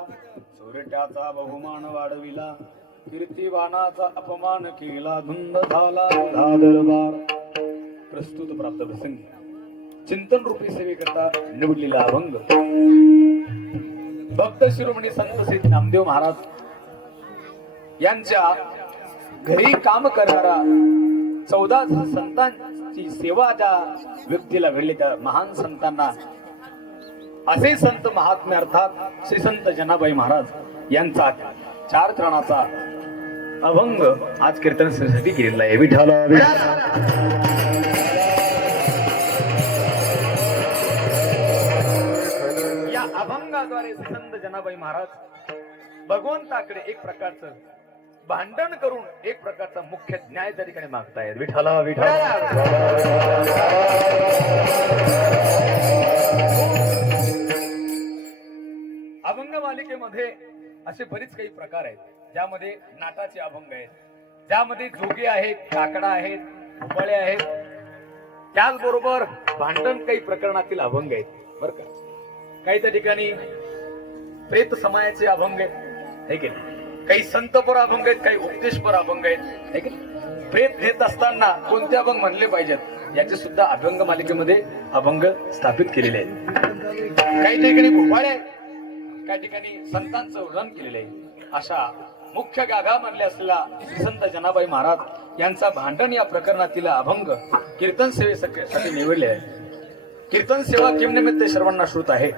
चोरट्याचा बहुमान वाढविला, कीर्तिवानाचा अपमान केला, धुंद झाला दरबार. प्रस्तुत प्राप्त प्रसंगी चिंतन रूपी सेवेकरता निवडलेला अभंग भक्त शिरोमणी संत श्री नामदेव महाराज यांच्या घरी काम करणारा 14 संतांची सेवा ज्या व्यक्तीला घडली, त्या महान संतांना असे संत महात्मे अर्थात श्री संत जनाबाई महाराज यांचा 4 चरणाचा अभंग आज कीर्तन साठी केलेला आहे. विठ्ठल या अभंगाद्वारे श्री संत जनाबाई महाराज भगवंताकडे एक प्रकारचं भांडण करून एक प्रकारचा मुख्य न्याय त्या ठिकाणी मागतायत. विठ्ठला विठ्ठला. अभंग मालिकेमध्ये असे बरेच काही प्रकार आहेत, ज्यामध्ये नाटाचे अभंग आहेत, ज्यामध्ये जोगी आहेत, काकडा आहेत, भोपळे आहेत, त्याचबरोबर भांडण काही प्रकरणातील अभंग आहेत. बरं का, काही त्या ठिकाणी प्रेत समायाचे अभंग आहेत, है की नाही? काही संतपर अभंग आहेत, काही उपदेशपर अभंग आहेत, है की नाही? प्रेत घेत असताना कोणते अभंग म्हणले पाहिजेत याचे सुद्धा अभंग मालिकेमध्ये अभंग स्थापित केलेले आहेत. काही ठिकाणी भोपाळे, काही ठिकाणी संतांचं वर्णन केलेले आहे. अशा मुख्य गाभामध्ये असलेला श्री संत जनाबाई महाराज यांचा भांडण या प्रकरणातील अभंग कीर्तन सेवेसाठी निवडले आहे. कीर्तन सेवा किम निमित्त सर्वांना श्रुत आहे.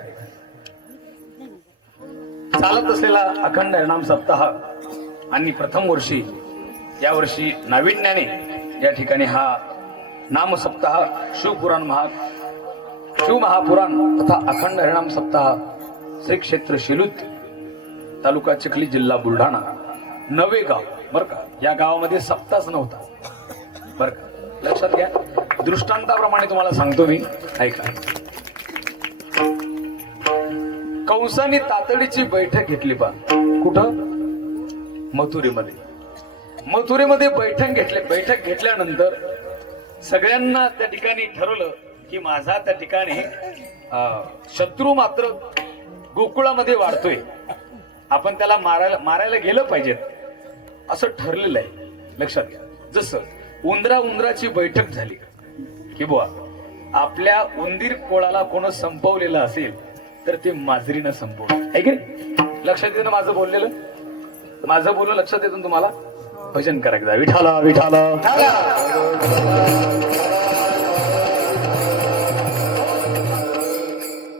चालत असलेला अखंड हरिनाम सप्ताह आणि प्रथम वर्षी या वर्षी नाविन्याने या ठिकाणी हा नाम सप्ताह शिवपुराण शिव महापुराण तथा अखंड हरिनाम सप्ताह श्री क्षेत्र शिलूत तालुका चिखली जिल्हा बुलढाणा नवे गाव. बर का, या गावामध्ये सप्ताहच नव्हता. बर का, लक्षात घ्या. दृष्टांताप्रमाणे तुम्हाला सांगतो मी, ऐका. कंसाने तातडीची बैठक घेतली पा कुठं? मथुरेमध्ये. मथुरेमध्ये बैठक घेतल्यानंतर सगळ्यांना त्या ठिकाणी ठरवलं की माझा त्या ठिकाणी शत्रू मात्र गोकुळामध्ये वाढतोय, आपण त्याला मारायला गेलं पाहिजेत असं ठरलेलं आहे. लक्षात घ्या. जसं उंदराची बैठक झाली की बुवा आपल्या उंदीर कोळाला कोण संपवलेलं असेल तर ते माजरीनं संपवलं, आहे की नाही? लक्षात येतं ना माझं बोललेलं? माझं बोलणं लक्षात येतं तुम्हाला? भजन करायचं. विठाला विठाला.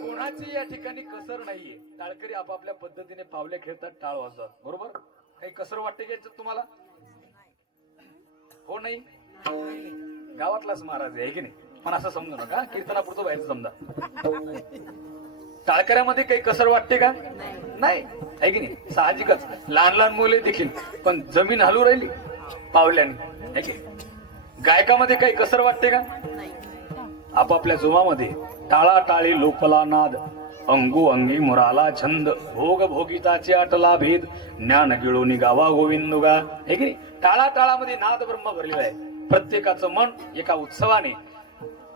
कोणाची या ठिकाणी कसर नाहीये. टाळकरी आपापल्या पद्धतीने पावले खेळतात, टाळ वाजतात. बरोबर? काही कसर वाटते का याच्यात तुम्हाला? हो नाही? गावातलाच महाराज आहे की नाही? पण असं समजू नका, कीर्तनापुरतं बाहेर समजा. टाळकऱ्यामध्ये काही कसर वाटते का? नाही, आहे की नाही? साहजिकच. लहान लहान मुले देखील, पण जमीन हलू राहिली पावल्याने, आहे की? गायकामध्ये काही कसर वाटते का? आपापल्या जोमामध्ये टाळाटाळी लोकला नाद, अंगो अंगी मुराला छंद, भोग भोगिताचे आटला भेद, ज्ञान गिळोनी गावा गोविंदुगा, आहे की नाही? टाळाटाळामध्ये नाद ब्रह्म भरलेला आहे. प्रत्येकाचं मन एका उत्सवाने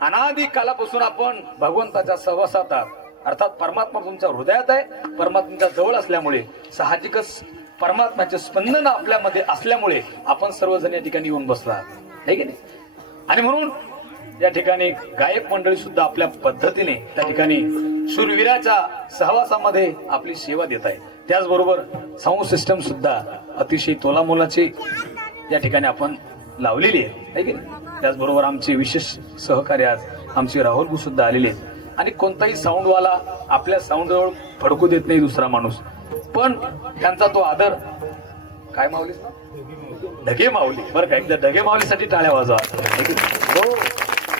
अनादी कालापासून आपण भगवंताच्या सहवासात आहात. अर्थात परमात्मा तुमच्या हृदयात आहे, परमात्म्याच्या जवळ असल्यामुळे साहजिकच परमात्म्याचे स्पंदन आपल्यामध्ये असल्यामुळे आपण सर्वजण या ठिकाणी येऊन बसला आहात, आहे की नाही? आणि म्हणून या ठिकाणी गायक मंडळी सुद्धा आपल्या पद्धतीने त्या ठिकाणी शूरवीराच्या सहवासामध्ये आपली सेवा देत आहे. त्याचबरोबर साऊंड सिस्टम सुद्धा अतिशय तोलामोलाची या ठिकाणी आपण लावलेली आहे की नाही? त्याचबरोबर आमचे विशेष सहकारी आज आमचे राहुल भाऊ सुद्धा आलेले आहेत. आणि कोणताही साऊंडवाला आपल्या साऊंडजवळ फडकू देत नाही दुसरा माणूस, पण त्यांचा तो आदर. काय माऊली? ढगे माऊली. बरं का, एकदा ढगे माऊलीसाठी टाळ्या वाजवा. हो,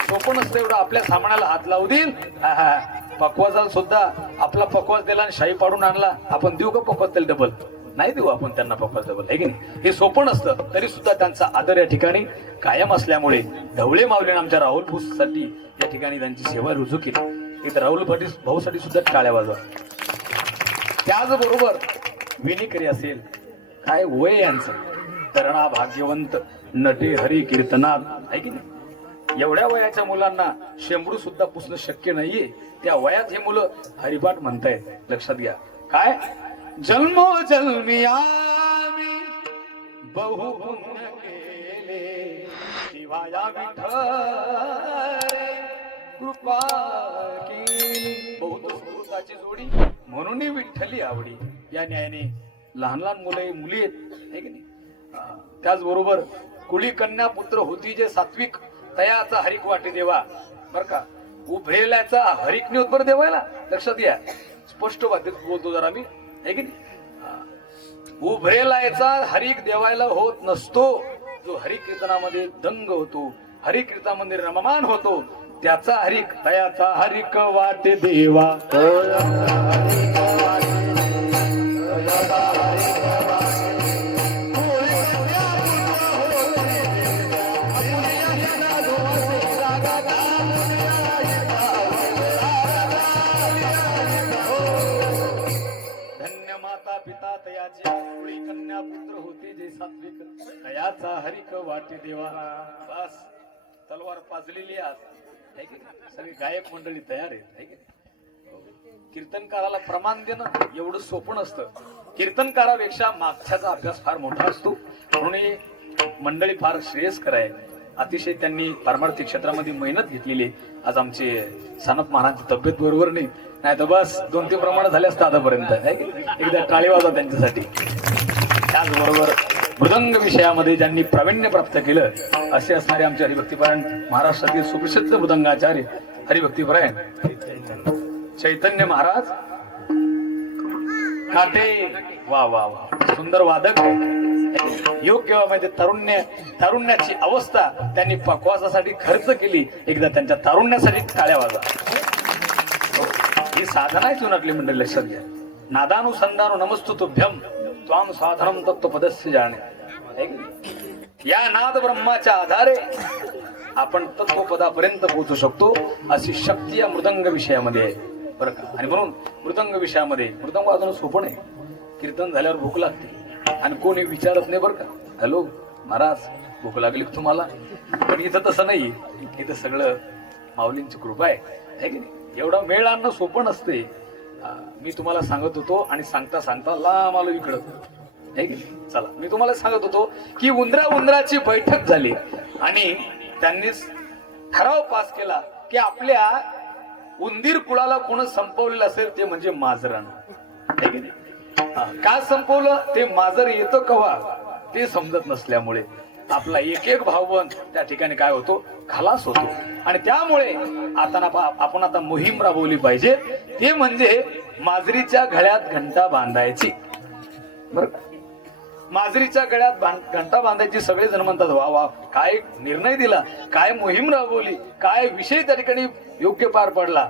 सोपं नसतं एवढं. आपल्या सामानाला हात लावू देईल. पकवाजाला सुद्धा आपला पकवाज दिला आणि शाही पाडून आणला, आपण देऊ का पकवाज त्याला डबल? नाही देऊ आपण त्यांना पकवाज डबल, आहे की नाही? हे सोपं नसतं. तरी सुद्धा त्यांचा आदर या ठिकाणी कायम असल्यामुळे ढवळे माऊलीने आमच्या राहुल भाऊसाठी या ठिकाणी त्यांची सेवा रुजू केली. इथं राहुल भाऊसाठी सुद्धा टाळ्या वाजवा. त्याचबरोबर विनिकरी असेल, काय वय यांचं, तरणा भाग्यवंत नटे हरी कीर्तनात, आहे की नाही? एवढ्या वयाच्या मुलांना शेंबडू सुद्धा पुसणं शक्य नाहीये. त्या वयात हे मुलं हरिपाठ म्हणतायत. लक्षात घ्या. काय जन्मोजन्मी आम्ही बहु पुण्य केले, शिवाया विठ्ठल कृपा केली. बहुत सुकृताची जोडी म्हणून विठ्ठली आवडी. या न्यायाने लहान लहान मुली आहेत है की नाही. त्याचबरोबर कुळी कन्या पुत्र होती जे सात्विक तयाचा हरिक वाटे देवा. बर का, उभरेल्याचा हरिक नाही होत बरं देवायला. लक्षात घ्या, स्पष्ट वाटेत बोलतो जरा मी है की नाही. उभरेलायचा हरिक देवायला होत नसतो. जो हरिकीर्तनामध्ये दंग होतो, हरिकीर्तनामध्ये रममान होतो, त्याचा हरिक तयाचा हरिक वाटे देवा. पिता तयाची कुळी कन्या पुत्र होते जे सात्विक तयाचा हरिक वाटे देवा. बस तलवार पाजलेली आज है की सगळी गायक मंडळी तयार आहेत है की. कीर्तनकाराला प्रमाण देणं एवढं सोपं नसतं. कीर्तनकारापेक्षा मागच्याचा अभ्यास फार मोठा असतो. म्हणून मंडळी फार श्रेयस्कर आहे. अतिशय त्यांनी पारमार्थिक क्षेत्रामध्ये मेहनत घेतलेली. आज आमचे सानप महाराजांची तब्येत बरोबर नाही तर बस 2-3 प्रमाण झाले असतं आतापर्यंत. एकदा टाळी वाजवा त्यांच्यासाठी. त्याचबरोबर मृदंग विषयामध्ये ज्यांनी प्रावीण्य प्राप्त केलं असे असणारे आमचे हरिभक्तीपरायण महाराष्ट्रातील सुप्रसिद्ध मृदंगाचार्य हरिभक्तीपरायण चैतन्य महाराज काटे. वा वा वा, सुंदर वादक. योग्य म्हणजे तारुण्याची अवस्था त्यांनी पक्वासासाठी खर्च केली. एकदा त्यांच्या तारुण्यासाठी टाळ्या वाजवा. ही साधना आहे चुनाटली मंडळी. लक्षात घ्या. नादानुसंधानो नमस्तु तुभ्यम त्वाम साधनम तत्वपदस्य जाणे. या नाद ब्रह्माच्या आधारे आपण तत्वपदापर्यंत पोहोचू शकतो अशी शक्ती या मृदंग विषयामध्ये आहे बरं का. आणि म्हणून मृदंग विषयामध्ये मृदंग वाजवणं सोपं नाही. कीर्तन झाल्यावर भूक लागते आणि कोणी विचारत नाही बरं का, हॅलो महाराज भूक लागली तुम्हाला. पण इथं तसं नाही. इथं सगळं माऊलींची कृपा आहे की नाही. एवढं मेळ आणणं सोपं नसते. मी तुम्हाला सांगत होतो आणि सांगता सांगता लांब आलो इकडं है की नाही. चला, मी तुम्हाला सांगत होतो की उंदराची बैठक झाली आणि त्यांनी ठराव पास केला की आपल्या उंदीर कुळाला कोण संपवलेलं असेल ते म्हणजे माजरानं है की नाही. का संपवलं ते माजर येतं कवा ते समजत नसल्यामुळे आपला एक भावबंद त्या ठिकाणी काय होतो, खलास होतो. आणि त्यामुळे आपण आता मोहीम राबवली पाहिजे. ते म्हणजे माजरीच्या गळ्यात घंटा बांधायची बर. माजरीच्या गळ्यात घंटा बांधायची. सगळे जण म्हणतात वा वा, काय निर्णय दिला, काय मोहीम राबवली, काय विषय त्या ठिकाणी योग्य पार पडला.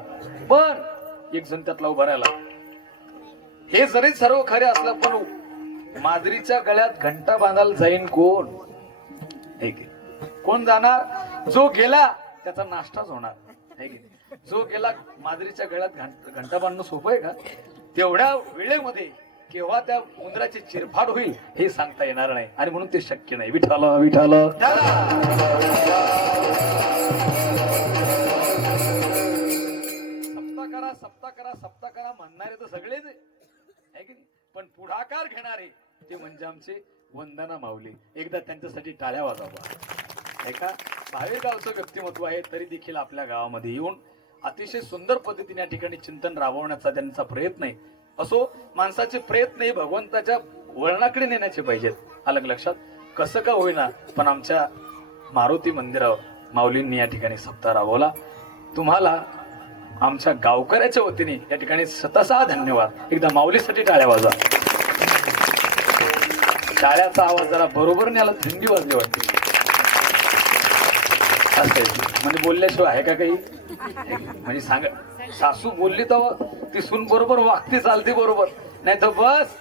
पण एक जण त्यातला उभा राहिला. हे जरी सर्व खरे असलं पण माजरीच्या गळ्यात घंटा बांधायला जाईन कोण, कोण जाणार. जो गेला त्याचा नाश्ताच होणार. जो गेला माजरीच्या गळ्यात घंटा बांधणं सोपं आहे का. तेवढ्या वेळेमध्ये केव्हा त्या उंदराची चिरफाड होईल हे सांगता येणार नाही. आणि म्हणून ते शक्य नाही. विठाला विठाला सप्ता करा म्हणणारे तर सगळेच आहे की नाही. पण पुढाकार घेणारे ते म्हणजे आमचे वंदना माऊली. एकदा त्यांच्यासाठी टाळ्या वाजवा. एका बाहेर गावचं व्यक्तिमत्व आहे तरी देखील आपल्या गावामध्ये येऊन अतिशय सुंदर पद्धतीने या ठिकाणी चिंतन राबवण्याचा त्यांचा प्रयत्न आहे. असो, माणसाचे प्रयत्न हे भगवंताच्या वळणाकडे नेण्याचे पाहिजेत. अलग लक्षात कसं का होईना पण आमच्या मारुती मंदिरावर माऊलींनी या ठिकाणी सप्ताह राबवला. तुम्हाला आमच्या गावकऱ्याच्या वतीने या ठिकाणी सतसा धन्यवाद. एकदा माऊलीसाठी टाळ्या वाजवा. टाळ्याचा आवाज जरा बरोबर नाही आला, थंडी वाजली वाटते. म्हणजे बोलल्याशिवाय आहे का काही. म्हणजे सांग, सासू बोलली तर ती सून बरोबर वागती, चालती बरोबर, नाही तर बस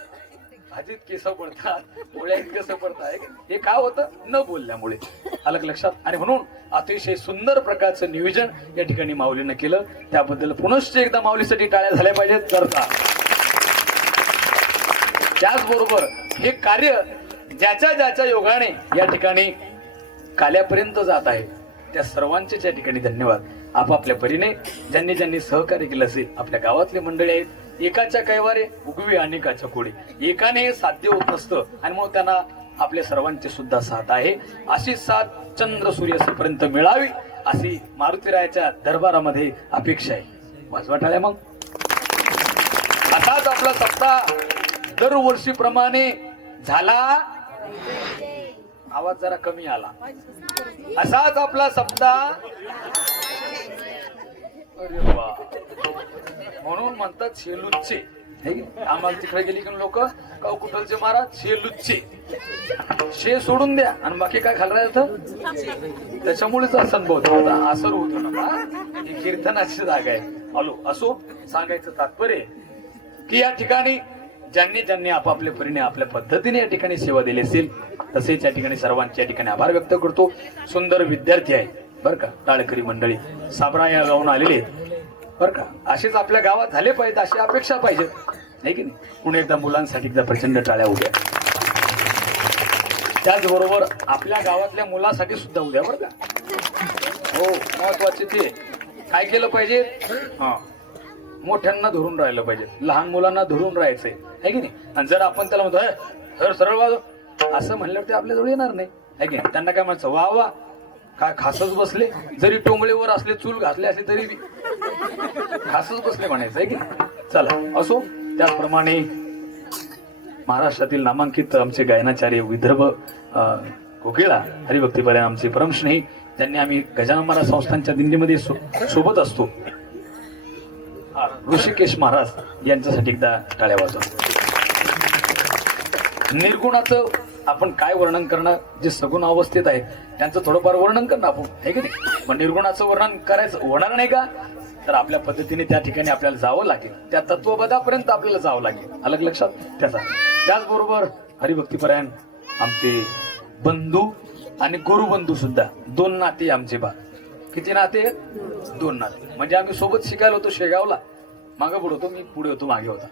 भाजीत केस पडतात, पोळ्यात केस पडतात. हे काय होतं न बोलल्यामुळे. अलग लक्षात. आणि म्हणून अतिशय सुंदर प्रकारचं नियोजन या ठिकाणी माऊलीनं केलं. त्याबद्दल पुनश्च एकदा माऊलीसाठी टाळ्या झाल्या पाहिजेत. करता त्याचबरोबर हे कार्य ज्याच्या योगाने या ठिकाणी काल्यापर्यंत जात आहे त्या सर्वांचेच या ठिकाणी धन्यवाद. आपापल्या परीने ज्यांनी सहकार्य केलं असेल, आपल्या गावातले मंडळी आहेत, एकाच्या कैवारे उगवे अनेकाच्या कोडे. एकाने हे साध्य होत नसतं आणि मग त्यांना आपल्या सर्वांची सुद्धा साथ आहे. अशी साथ चंद्र सूर्य असेपर्यंत मिळावी अशी मारुतीरायाच्या दरबारामध्ये अपेक्षा आहे. वाजवा टाळ्या मग. असाच आपला सप्ताह दरवर्षीप्रमाणे झाला. आवाज जरा कमी आला. असाच आपला सप्ताह. अरे वा. म्हणून म्हणतात शेलुच्चे. आम्हाला तिकडे गेली की लोक कुठलचे महाराज शेलुच्चे. शे सोडून द्या आणि बाकी काय घालरायचं. त्याच्यामुळेच असं होता. असं होतो नका. ही कीर्तनाची जागा आहे. आलो असो. सांगायचं तात्पर्य की या ठिकाणी ज्यांनी ज्यांनी आपापल्या परीने आपल्या पद्धतीने या ठिकाणी सेवा दिली असेल तसेच या ठिकाणी सर्वांचे या ठिकाणी आभार व्यक्त करतो. सुंदर विद्यार्थी आहे बरं का. टाळकरी मंडळी साबरा या गावून आलेले बरं का. असेच आपल्या गावात झाले पाहिजे अशी अपेक्षा पाहिजे नाही की नाही. पुणे एकदा मुलांसाठी एकदा प्रचंड टाळ्या उद्या. त्याचबरोबर आपल्या गावातल्या मुलासाठी सुद्धा उद्या बरं का. हो महत्वाचे ते काय केलं पाहिजे. हा मोठ्यांना धरून राहिलं पाहिजे. लहान मुलांना धरून राहायचंय आहे की नाही. आणि जर आपण त्याला म्हणतो सर सरळ वाजव असं म्हणल्यावर ते आपल्याजवळ येणार नाही आहे की नाही. त्यांना काय म्हणायचं वा वा काय खासच बसले. जरी टोंगळेवर असले चूल घातले असले तरी खासच बसले म्हणायचं आहे की. चला असो. त्याचप्रमाणे महाराष्ट्रातील नामांकित आमचे गायनाचार्य विदर्भ कोकिळा हरिभक्तीपर्यंत आमचे परमस्नेही ज्यांनी आम्ही गजानन महाराज संस्थांच्या दिंडीमध्ये सोबत असतो ऋषिकेश महाराज यांच्यासाठी एकदा टाळ्या वाजवा. निर्गुणाचं आपण काय वर्णन करणार. जे सगुण अवस्थेत आहे त्यांचं थोडंफार वर्णन करणं आपण आहे की नाही. पण निर्गुणाचं वर्णन करायचं होणार नाही का. तर आपल्या पद्धतीने त्या ठिकाणी आपल्याला जावं लागेल. त्या तत्वबोधापर्यंत आपल्याला जावं लागेल. अलग लक्षात त्याचा. त्याचबरोबर हरिभक्तीपर्यंत आमचे बंधू आणि गुरुबंधू सुद्धा दोन नाते आमचे बा. किती नाते. दोन नाते. म्हणजे आम्ही सोबत शिकायला होतो शेगावला. मागे पुढे होतो मी. पुढे होतो मागे होता.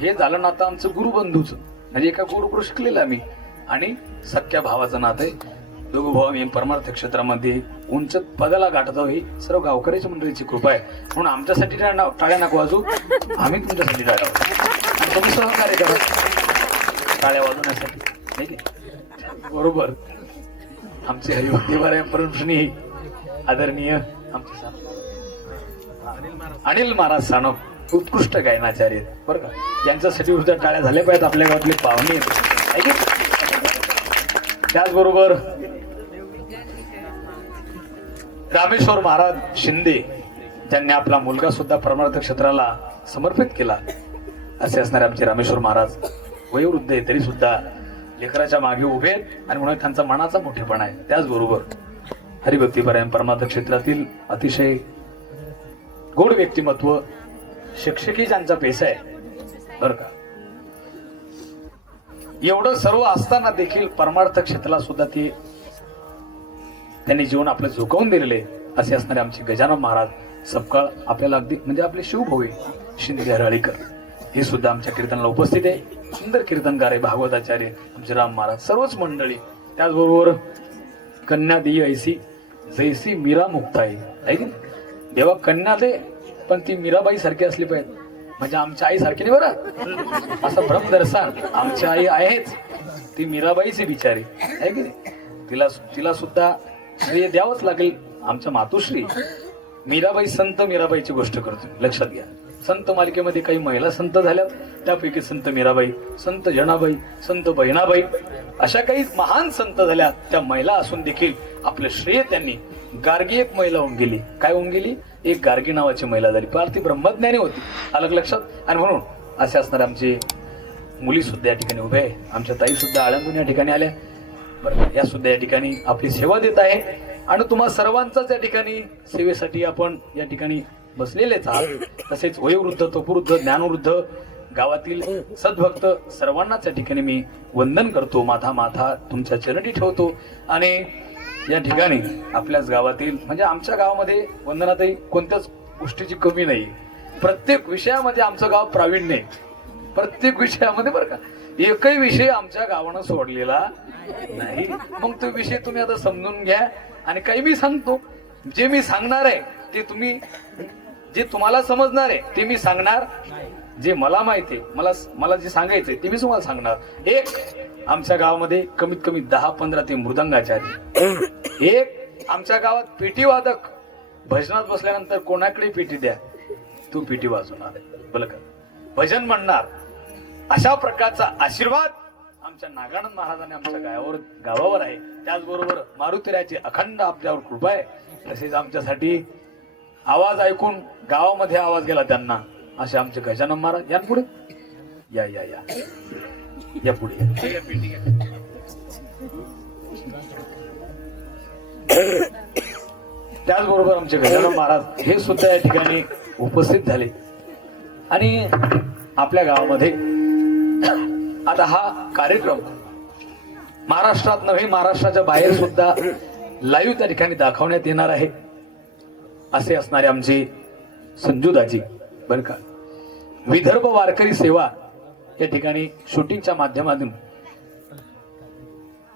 हे झालं नातं आमचं गुरुबंधूचं. म्हणजे एका गुरुकडून शिकलेलं आम्ही. आणि सख्या भावाचं नातं आहे. दोघं भाऊ आम्ही परमार्थ क्षेत्रामध्ये उंच पदाला गाठतो. ही सर्व गावकऱ्याची मंडळीची कृपा आहे. म्हणून आमच्यासाठी टाळ्या नको वाजू. आम्ही तुमच्यासाठी टाळ्या वाजू. तुम्ही सहकार्य करा टाळ्या वाजवण्यासाठी नाही की. बरोबर. आमचे हरिभक्तीवर परमश्री आदरणीय आमचे अनिल महाराज सानप उत्कृष्ट गायनाचार्य बरं का. यांच्यासाठी सुद्धा टाळ्या झाल्या पाहिजेत. आपल्या गावातले पाहुणे आहे की. त्याचबरोबर रामेश्वर महाराज शिंदे ज्यांनी आपला मुलगा सुद्धा परमार्थ क्षेत्राला समर्पित केला असे असणारे आमचे रामेश्वर महाराज वयोवृद्ध आहे तरी सुद्धा लेकराच्या मागे उभे आहेत आणि म्हणून त्यांचा मनाचा मोठेपणा आहे. त्याचबरोबर हरिभक्तीपर्यंत परमार्थ क्षेत्रातील अतिशय गोड व्यक्तिमत्व शिक्षकी ज्यांचा पेसा आहे बरं का. एवढं सर्व असताना देखील परमार्थ क्षेत्राला सुद्धा त्यांनी जीवन आपलं झोकवून दिलेले असे असणारे आमचे गजानन महाराज सपकाळ आपल्याला अगदी म्हणजे आपले शिवभाऊ शिंदे हराळीकर हे सुद्धा आमच्या कीर्तनाला उपस्थित आहे. सुंदर कीर्तनकार आहे. भागवताचार्य आमचे राम महाराज सर्वच मंडळी. त्याचबरोबर कन्या देई ऐसी जैसी मीरा मुक्ता आहे की देवा. कन्या दे पण ती मीराबाई सारखी असली पाहिजे. म्हणजे आमच्या आई सारखी नाही बरं असं भ्रमदर्शन. आमची आई आहेच ती मीराबाईची बिचारी आहे की नाही. तिला सुद्धा श्रेय द्यावंच लागेल. आमच्या मातोश्री मीराबाई संत मीराबाईची गोष्ट करतो. लक्षात घ्या. संत मालिकेमध्ये काही महिला संत झाल्या. त्यापैकी संत मीराबाई, संत जनाबाई, संत बहिणाबाई अशा काही महान संत झाल्या. त्या महिला असून देखील आपलं श्रेय त्यांनी. गार्गी एक महिला होऊन गेली. काय होऊन गेली. एक गार्गी नावाची महिला झाली. फार ती ब्रह्मज्ञानी होती. अलग लक्षात. आणि म्हणून असे असणारे आमचे मुली सुद्धा या ठिकाणी उभे आहे. आमच्या ताई सुद्धा आळंदून या ठिकाणी आल्या बरं. या सुद्धा या ठिकाणी आपली सेवा देत आहे. आणि तुम्हा सर्वांचाच या ठिकाणी सेवेसाठी आपण या ठिकाणी बसलेलेच आहात. तसेच वयोवृद्ध तपोवृद्ध ज्ञानवृद्ध गावातील सद्भक्त सर्वांनाच या ठिकाणी मी वंदन करतो. माथा तुमच्या चरणी ठेवतो. आणि या ठिकाणी आपल्याच गावातील म्हणजे आमच्या गावामध्ये वंदनातही कोणत्याच गोष्टीची कमी नाही. प्रत्येक विषयामध्ये आमचं गाव प्रावीण्य आहे. प्रत्येक विषयामध्ये बरं का. एकही विषय आमच्या गावानं सोडलेला नाही. मग तो विषय तुम्ही आता समजून घ्या. आणि काही मी सांगतो जे मी सांगणार आहे ते तुम्ही जे तुम्हाला समजणार आहे ते मी सांगणार, जे मला माहिती आहे मला जे सांगायचंय ते मी तुम्हाला सांगणार. एक, आमच्या गावामध्ये कमीत कमी 10-15 ते मृदंगाचे आहेत. एक, आमच्या गावात पेटी वादक भजनात बसल्यानंतर कोणाकडे पेटी द्या, तू पेटी वाजवणार आहे, बोल का, भजन म्हणणार. अशा प्रकारचा आशीर्वाद आमच्या नागानंद महाराजांनी आमच्या गावावर आहे. त्याचबरोबर मारुतीरायाची अखंड आपल्यावर कृपा आहे. तसेच आमच्यासाठी आवाज ऐकून गावामध्ये आवाज गेला त्यांना असे आमचे गजानन महाराज. या पुढे या या या या पुढे त्याचबरोबर आमचे गजानन महाराज हे सुद्धा या ठिकाणी उपस्थित झाले. आणि आपल्या गावामध्ये आता हा कार्यक्रम महाराष्ट्रात नव्हे महाराष्ट्राच्या बाहेर सुद्धा लाईव्ह त्या ठिकाणी दाखवण्यात येणार आहे. असे असणारे आमचे संजूदाजी बर का, विदर्भ वारकरी सेवा या ठिकाणी शूटिंगच्या माध्यमातून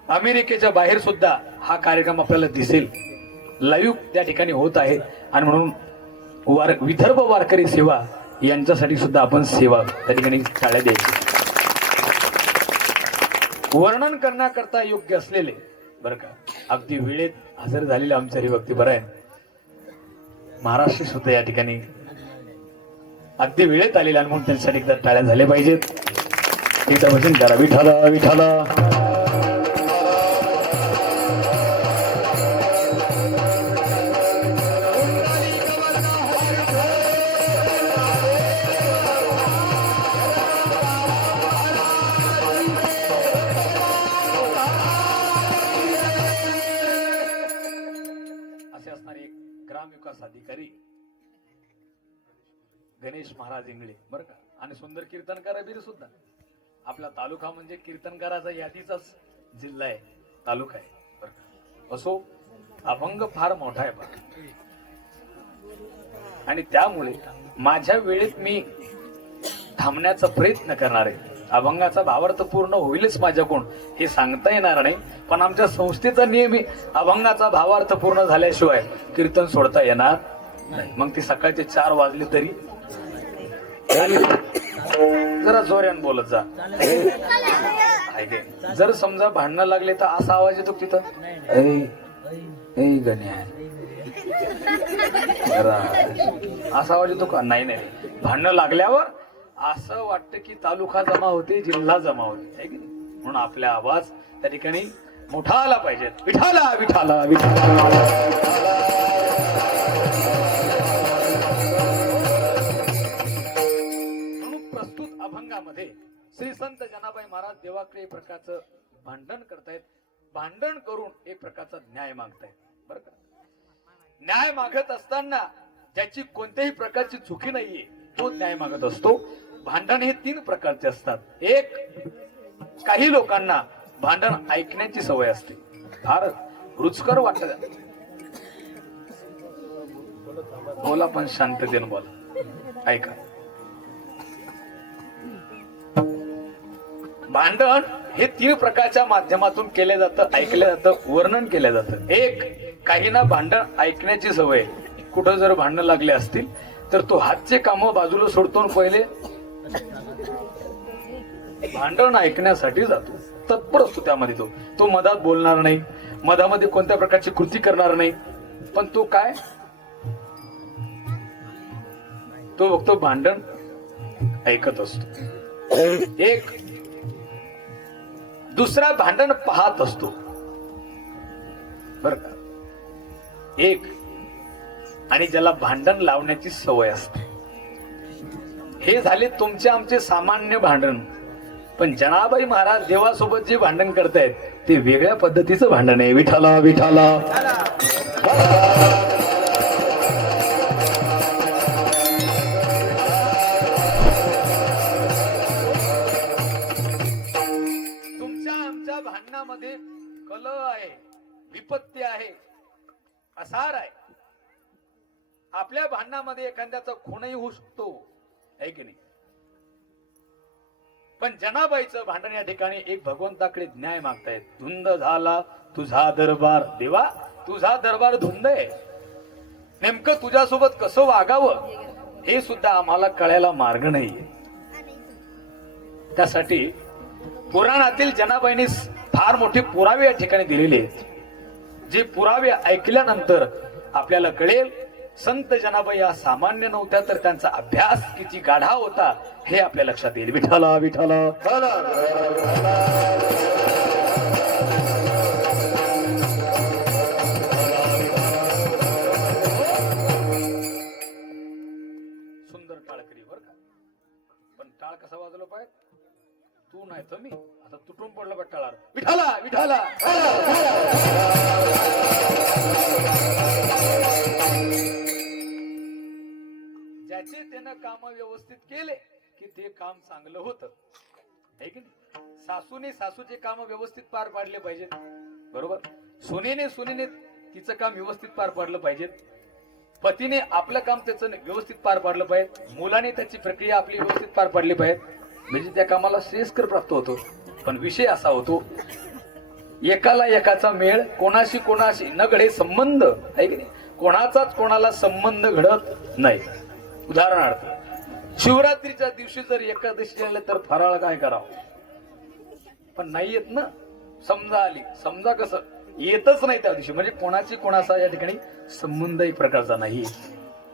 अमेरिकेच्या बाहेर सुद्धा हा कार्यक्रम आपल्याला दिसेल, लाईव्ह त्या ठिकाणी होत आहे. आणि म्हणून विदर्भ वारकरी सेवा यांच्यासाठी सुद्धा आपण सेवा त्या ठिकाणी टाळ्या द्यायची. वर्णन करण्याकरता योग्य असलेले बरं का, अगदी वेळेत हजर झालेले आमचे हरिभक्ती बरं आहे महाराष्ट्र सुद्धा या ठिकाणी अगदी वेळेत आलेला, आणि म्हणून त्यांच्यासाठी एकदा टाळ्या झाल्या पाहिजेत. एकदा भजन करा, विठाला विठाला. ग्रामविकास अधिकारी गणेश महाराज इंगळे बर का, आणि सुंदर कीर्तनकार बीर सुद्धा. आपला तालुका म्हणजे कीर्तनकाराचा यादीचाच जिल्हा आहे, तालुका आहे बर का. असो, अभंग फार मोठा आहे बघा, आणि त्यामुळे माझ्या वेळेत मी थांबण्याचा प्रयत्न करणार आहे. अभंगाचा भावार्थ पूर्ण होईलच माझ्याकडून हे सांगता येणार नाही, पण आमच्या संस्थेचा नियम अभंगाचा भावार्थ पूर्ण झाल्याशिवाय कीर्तन सोडता येणार नाही. मग ती सकाळचे 4 वाजले तरी जरा जोऱ्यान बोलत जा. जर समजा भांडणं लागले तर असा आवाज येतो तिथं, गण्या असा आवाज येतो का? नाही नाही, भांडणं लागल्यावर असं वाटतं की तालुका जमा होते, जिल्हा जमा होते आहे की नाही. म्हणून आपला आवाज त्या ठिकाणी मोठा आला पाहिजे. विठाला विठाला विठाला. म्हणून प्रस्तुत अभंगामध्ये श्री संत जनाबाई महाराज देवाकडे एक प्रकारचं भांडण करतायत. भांडण करून एक प्रकारचा न्याय मागतायत बरं का. न्याय मागत असताना ज्याची कोणत्याही प्रकारची चुकी नाहीये तो न्याय मागत असतो. भांडण हे 3 प्रकारचे असतात. एक, काही लोकांना भांडण ऐकण्याची सवय असते, फार रुचकर वाटत. बोला पण शांततेने बोला, ऐका. भांडण हे 3 प्रकारच्या माध्यमातून केले जातं, ऐकलं जातं, वर्णन केलं जातं. एक, काहींना भांडण ऐकण्याची सवय. कुठं जर भांडण लागले असतील तर तो हातचे काम बाजूला सोडतो, पहिले भांडण ऐकण्यासाठी जातो, तत्पर असतो त्यामध्ये. तो मधात बोलणार नाही, मधामध्ये कोणत्या प्रकारची कृती करणार नाही, पण तो काय, तो फक्त भांडण ऐकत असतो. एक दुसरा भांडण पाहत असतो बर का. एक, आणि ज्याला भांडण लावण्याची सवय असते. हे झाले तुमचे आमचे सामान्य भांडण. पण जनाबाई महाराज देवासोबत जे भांडण करतायत ते वेगळ्या पद्धतीचं भांडण आहे. विठाला विठाला. तुमच्या आमच्या भांडणामध्ये कलह आहे, विपत्ती आहे, असार आहे. आपल्या भांडणामध्ये एखाद्याचा खूनही होऊ शकतो आहे की नाही. पण जनाबाईचं भांडण या ठिकाणी एक भगवंताकडे न्याय मागतायत. धुंद झाला तुझा दरबार देवा, तुझा दरबार धुंद आहे, नेमकं तुझ्यासोबत कसं वागावं हे सुद्धा आम्हाला कळायला मार्ग नाहीये. त्यासाठी पुराणातील जनाबाईंनी फार मोठे पुरावे या ठिकाणी दिलेले आहेत. जे पुरावे ऐकल्यानंतर आपल्याला कळेल संत जनाबाई या सामान्य नव्हत्या, तर त्यांचा अभ्यास किती गाढा होता हे आपल्या लक्षात येईल. विठाला विठाला सुंदर टाळकरी बर का, पण टाळ कसा वाजवलं पाहिजे? तू नाही तर मी आता तुटून पडलं बघ टाळार. विठाला विठाला ज्याचे त्यानं काम व्यवस्थित केले की ते काम चांगलं होतं, है की नाही? सासूने सासूचे काम व्यवस्थित पार पाडले पाहिजेत, बरोबर. सुनेने तिचं काम व्यवस्थित पार पाडलं पाहिजेत. पतीने आपलं काम त्याचं व्यवस्थित पार पाडलं पाहिजे. मुलाने त्याची प्रक्रिया आपली व्यवस्थित पार पाडली पाहिजे, म्हणजे त्या कामाला श्रेयस्कर प्राप्त होतो. पण विषय असा होतो, एकाला एकाचा मेळ, कोणाशी न घडे संबंध, आहे की नाही? कोणाचाच कोणाला संबंध घडत नाही. उदाहरणार्थ शिवरात्रीच्या दिवशी जर एकादशी आले तर फराळ काय करावं, पण नाही येत ना. समजा आली, समजा कसं येतच नाही त्या दिवशी, म्हणजे कोणाची कोणाचा या ठिकाणी संबंध एक प्रकारचा नाही.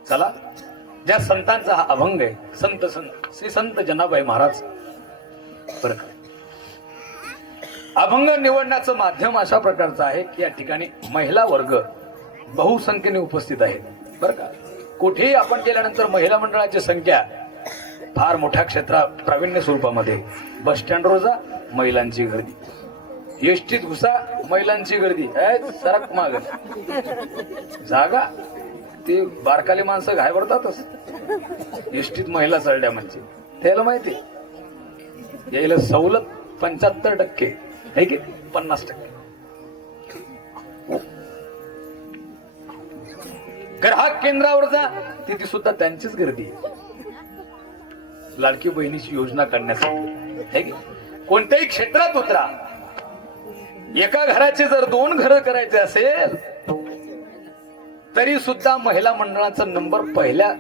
चला, ज्या संतांचा हा अभंग आहे, श्री संत जनाबाई महाराज. बरं का, अभंग निवडण्याचं माध्यम अशा प्रकारचं आहे की या ठिकाणी महिला वर्ग बहुसंख्येने उपस्थित आहे. बरं का, कुठेही आपण गेल्यानंतर महिला मंडळाची संख्या फार मोठ्या क्षेत्रात प्रावीण्य स्वरूपामध्ये. बस स्टँडवर जा, महिलांची गर्दी. एसटीत घुसा, महिलांची गर्दी. सरक माग जागा, ते बारकाली माणसं घाबरतातच. एसटीत महिला चढल्या म्हणजे त्याला माहिती यायला सवलत 75% आहे की 50%. ग्राहक केंद्रावर जा, तिथे सुद्धा त्यांचीच गर्दी. लाडकी बहिणीची योजना काढण्यासाठी आहे की कोणत्याही क्षेत्रात उतरा. एका घराचे जर 2 घरं करायचे असेल तरी सुद्धा महिला मंडळाचा नंबर पहिल्या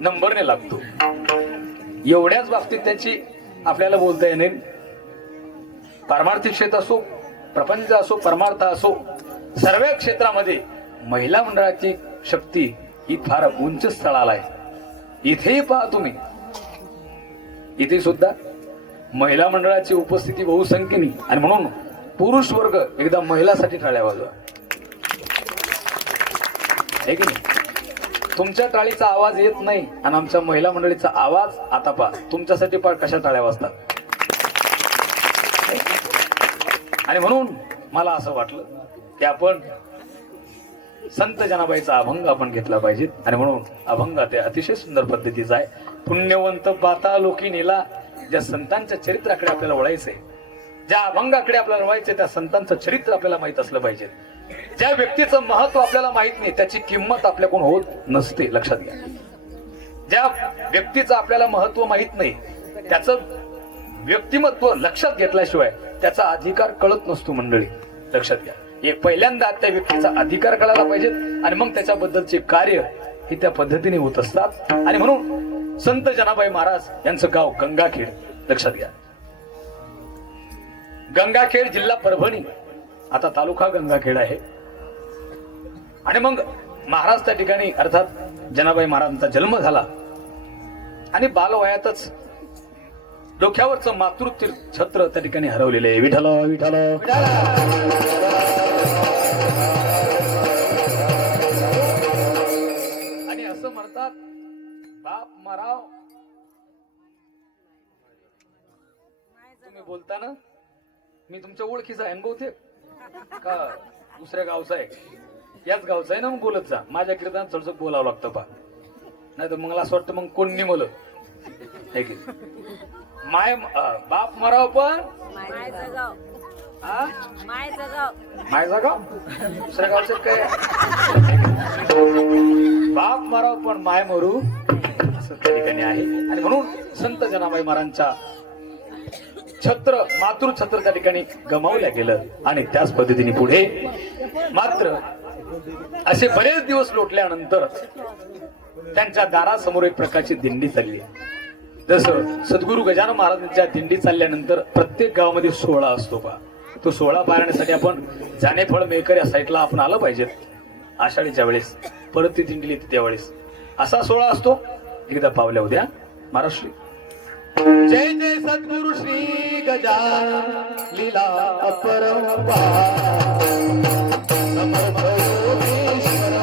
नंबरने लागतो. एवढ्याच बाबतीत त्याची आपल्याला बोलता येणार. पारमार्थिक क्षेत्र असो, प्रपंच असो, परमार्थ असो, सर्व क्षेत्रामध्ये महिला मंडळाची शक्ती ही फार उंच स्थळाला आहे. इथेही पहा तुम्ही, इथे सुद्धा महिला मंडळाची उपस्थिती बहुसंख्येने. आणि म्हणून पुरुष वर्ग एकदा महिलासाठी टाळ्या वाजवा, आहे की नाही? तुमच्या टाळीचा आवाज येत नाही आणि आमच्या महिला मंडळीचा आवाज आता पहा. तुमच्यासाठी पहा कशा टाळ्या वाजतात. आणि म्हणून मला असं वाटलं की आपण संत जनाबाईचा अभंग आपण घेतला पाहिजे. आणि म्हणून अभंग ते अतिशय सुंदर पद्धतीचा आहे. पुण्यवंत पाता लोकी नेला. ज्या संतांच्या चरित्राकडे आपल्याला वळायचंय, ज्या अभंगाकडे आपल्याला वळायचंय, त्या संतांचं चरित्र आपल्याला माहित असलं पाहिजे. ज्या व्यक्तीचं महत्व आपल्याला माहित नाही त्याची किंमत आपल्याकडून होत नसते, लक्षात घ्या. ज्या व्यक्तीचं आपल्याला महत्व माहित नाही त्याचं व्यक्तिमत्व लक्षात घेतल्याशिवाय त्याचा अधिकार कळत नसतो. मंडळी लक्षात घ्या, एक पहिल्यांदा त्या व्यक्तीचा अधिकार कळायला पाहिजे आणि मग त्याच्याबद्दलचे कार्य हे त्या पद्धतीने होत असतात. आणि म्हणून संत जनाबाई महाराज यांचं गाव गंगाखेड, लक्षात घ्या. गंगाखेड जिल्हा परभणी, आता तालुका गंगाखेड आहे. आणि मग महाराज त्या ठिकाणी अर्थात जनाबाई महाराजांचा जन्म झाला आणि बालवयातच डोक्यावरचं मातृत्व छत्र त्या ठिकाणी हरवलेलं आहे. विठ्ठल विठ्ठल आणि असं म्हणतात, बाप माराव. तुम्ही बोलता ना, मी तुमच्या ओळखीचा आहे बहुतेक का दुसऱ्या गावचा आहे? याच गावचा आहे ना, मग बोलत जा. माझ्या कीर्तनात थोडस बोलावं लागतं पा, नाही तर मला असं वाटतं मग कोण नाही बोलत. माय बाप मराव पण मायचा गाव दुसऱ्या गावचं काय? बाप मराव पण माय मरू असं त्या ठिकाणी आहे. आणि म्हणून संत जनाबाई महाराजांच्या छत्र मातृछत्र त्या ठिकाणी गमावल्या गेलं. आणि त्याच पद्धतीने पुढे मात्र असे बरेच दिवस लोटल्यानंतर त्यांच्या दारासमोर एक प्रकारची दिंडी चालली. जसं सद्गुरु गजानन महाराजांच्या दिंडी चालल्यानंतर प्रत्येक गावामध्ये सोहळा असतो पहा. तो सोहळा पाहण्यासाठी आपण जानेफळ मेकर या साईडला आपण आलं पाहिजेत. आषाढीच्या वेळेस परत ती दिंडी येते त्यावेळेस असा सोहळा असतो. एकदा पावल्या उद्या महाराष्ट्री जय जय सद्गुरु श्री गजानन लीला अपरंपार समर्थ योगेश्वर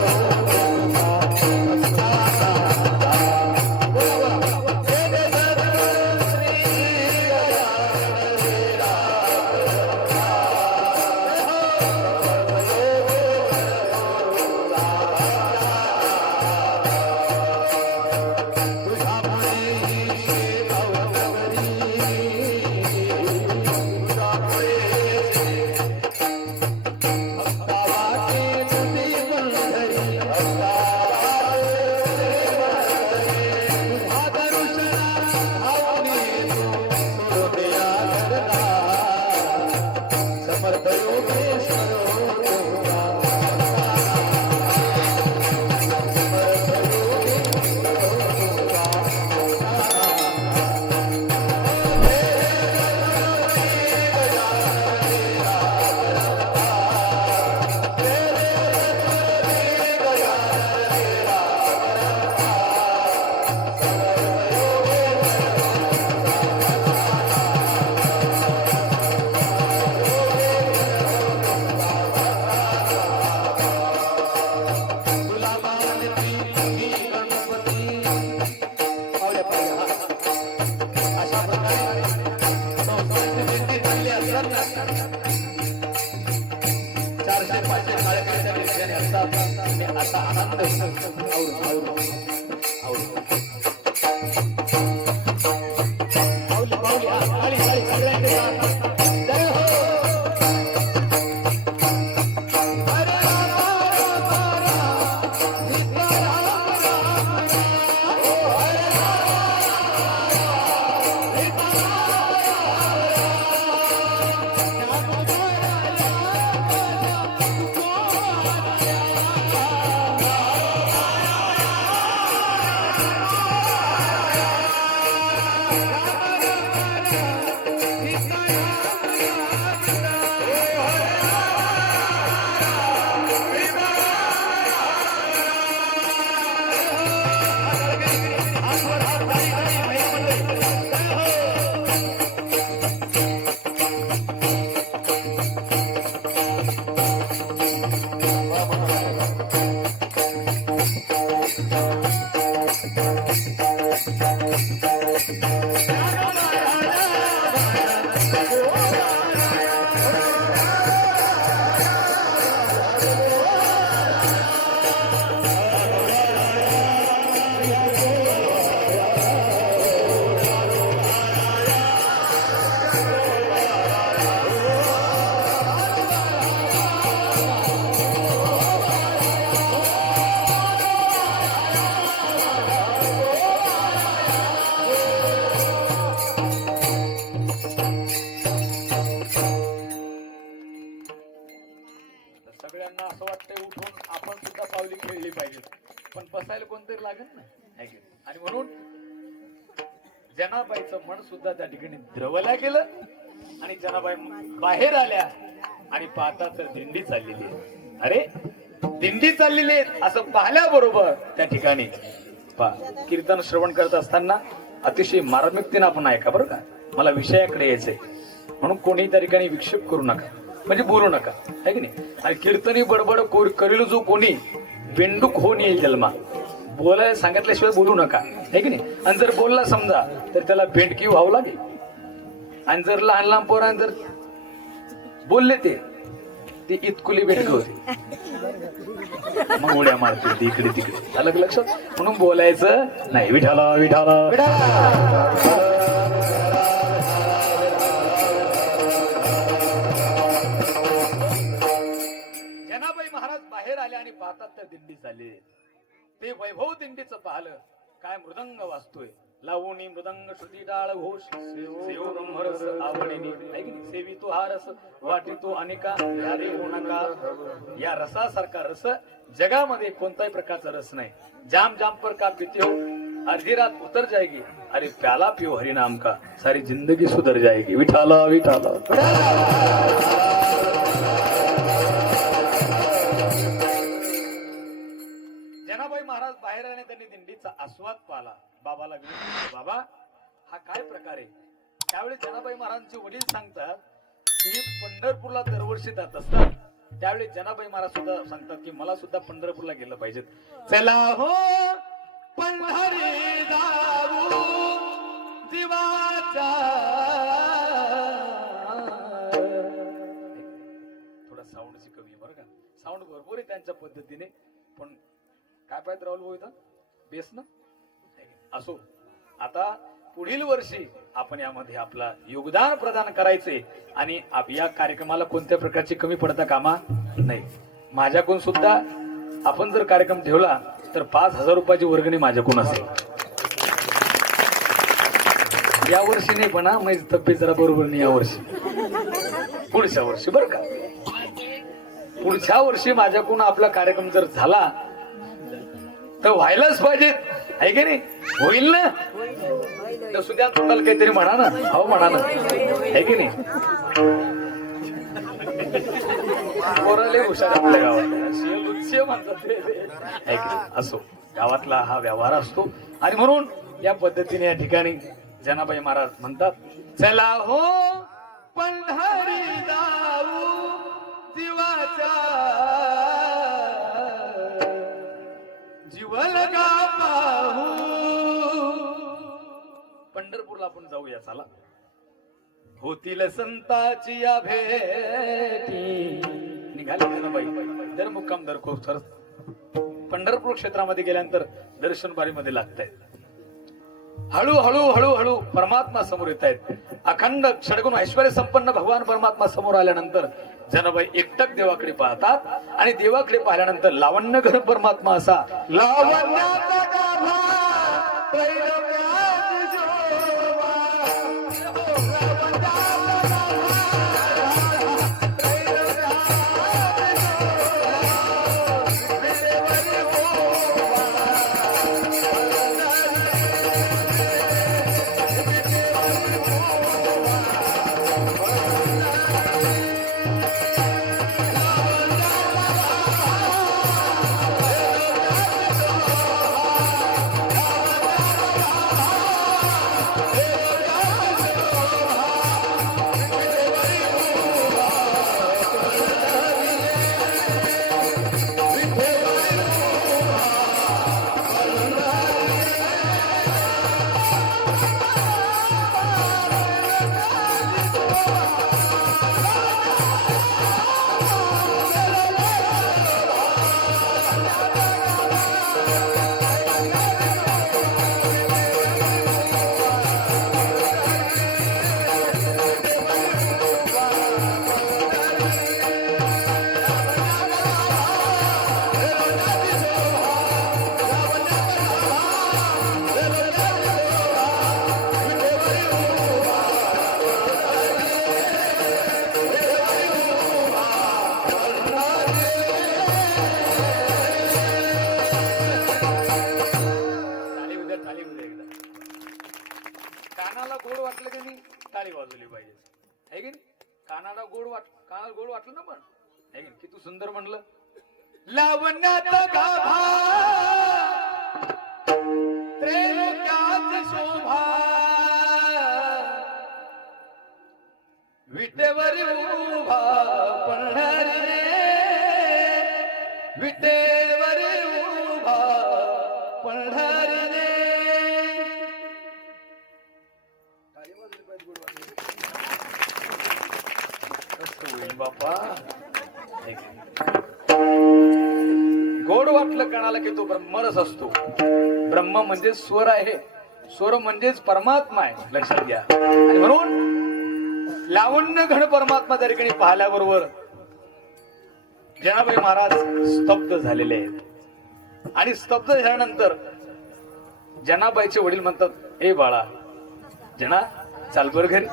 सगळ्यांना असं वाटतंय उठून आपण सुद्धा पावली खेळली पाहिजे, पण बसायला कोणतरी लागत नाही. आणि म्हणून जनाबाईचं मन सुद्धा त्या ठिकाणी द्रवल्या गेलं आणि जनाबाई बाहेर आल्या आणि पाहता तर दिंडी चाललेली आहे. अरे दिंडी चाललेली आहे असं पाहिल्याबरोबर त्या ठिकाणी कीर्तन श्रवण करत असताना अतिशय मार्मिकतेने आपण ऐका बरं का. मला विषयाकडे यायचंय म्हणून कोणी त्या ठिकाणी विक्षेप करू नका, म्हणजे बोलू नका, है की नाही. आणि कीर्तनी बडबड करील जो कोणी बेंडूक होऊन येईल जन्मा. बोलायला सांगितल्याशिवाय बोलू नका, है की नाही. आणि जर बोलला समजा तर त्याला बेंडकी व्हावं लागेल. आणि जर लहान लहान पोरांनी जर बोलले ते इतकुली बेंडकी होती, मग उड्या मारते इकडे तिकडे. अलग लक्षात. म्हणून बोलायचं नाही. विठाला विठाला जनाबाई महाराज बाहेर आले आणि पाहतात त्या दिंडी चालली. ते वैभव दिंडीचं पाहिलं. काय मृदंग वाजतोय, लावणी मृदंग श्रुती टाळ घोष सेवो ब्रह्मरस आवडीने ऐक ना, सेवी तो हा रस वाटी तो अनेका यारे हो नका. या रसासारखा रस जगामध्ये कोणताही प्रकारचा रस नाही. जाम जाम पर का पीते हो अर्धी रात उतर जाएगी, अरे प्याला पियो हरि नाम का सारी जिंदगी सुधर जाएगी. विठाला विठाला. जनाबाई महाराज बाहेर आले, त्यांनी दिंडीचा आस्वाद पाहिला. बाबाला विचारलं, बाबा हा काय प्रकार आहे? त्यावेळी जनाबाई महाराजांचे वडील सांगतात की पंढरपूरला दरवर्षी जात असतात. त्यावेळी जनाबाई महाराज सुद्धा सांगतात की मला सुद्धा पंढरपूरला गेलं पाहिजे. चला हो पंढरी जाऊ जीवाचा. थोडा साऊंडची कमी बरं का, साऊंड भरपूर आहे त्यांच्या पद्धतीने, पण काय पाहिजे राहुल भाऊ इथं बेस ना असो. आता पुढील वर्षी आपण यामध्ये आपला योगदान प्रदान करायचे आणि या कार्यक्रमाला कोणत्या प्रकारची कमी पडता कामा नाही. माझ्याकडून सुद्धा आपण जर कार्यक्रम ठेवला तर 5,000 रुपयाची वर्गणी माझ्याकडून असेल. या वर्षी नाही पण माझी तब्येत जरा बरोबर नाही. या वर्षी पुढच्या वर्षी बरं का, पुढच्या वर्षी माझ्याकडून आपला कार्यक्रम जर झाला तर व्हायलाच पाहिजे आहे की नाही? होईल ना तर सुद्धा तुम्हाला काहीतरी म्हणा ना. हो म्हणा ना आहे की नाही? पोराले हुशार आपल्या गावात म्हणतात. असो गावातला हा व्यवहार असतो आणि म्हणून या पद्धतीने या ठिकाणी जनाबाई महाराज म्हणतात चला हो पंढरी जाऊ जीवाचा जीवन का पाहू. पंढरपूरला आपण जाऊया चला. होतील संताची या भेटी. निघाले जनाबाई दर मुक्काम दर खूप सर पंढरपूर क्षेत्रामध्ये गेल्यानंतर दर्शन बारीमध्ये लागतंय. हळूहळू हळूहळू परमात्मा समोर येत आहेत. अखंड षडगुण ऐश्वर्य संपन्न भगवान परमात्मा समोर आल्यानंतर जनाबाई एकटक देवाकडे पाहतात आणि देवाकडे पाहिल्यानंतर लावण्य घर परमात्मा असा कानाला गोड वाटलं की नाही टाळी वाजवली पाहिजे आहे की नाही? कानाला गोड वाटलं ना पण आहे की किती सुंदर म्हणलं. लावण्यात गाभा त्रैलोक्यात शोभा विटेवर उभा पंढरी विटेवर उभा पंढरी बापा. गोड वाटलं कानाला की तो ब्रह्मरस असतो. ब्रह्म म्हणजे स्वर आहे, स्वर म्हणजेच परमात्मा आहे लक्षात घ्या. आणि म्हणून लावण्य घन परमात्मा त्या ठिकाणी पाहिल्याबरोबर जनाबाई महाराज स्तब्ध झालेले आहेत. आणि स्तब्ध झाल्यानंतर जनाबाईचे वडील म्हणतात ए बाळा जना चाल बर घरी.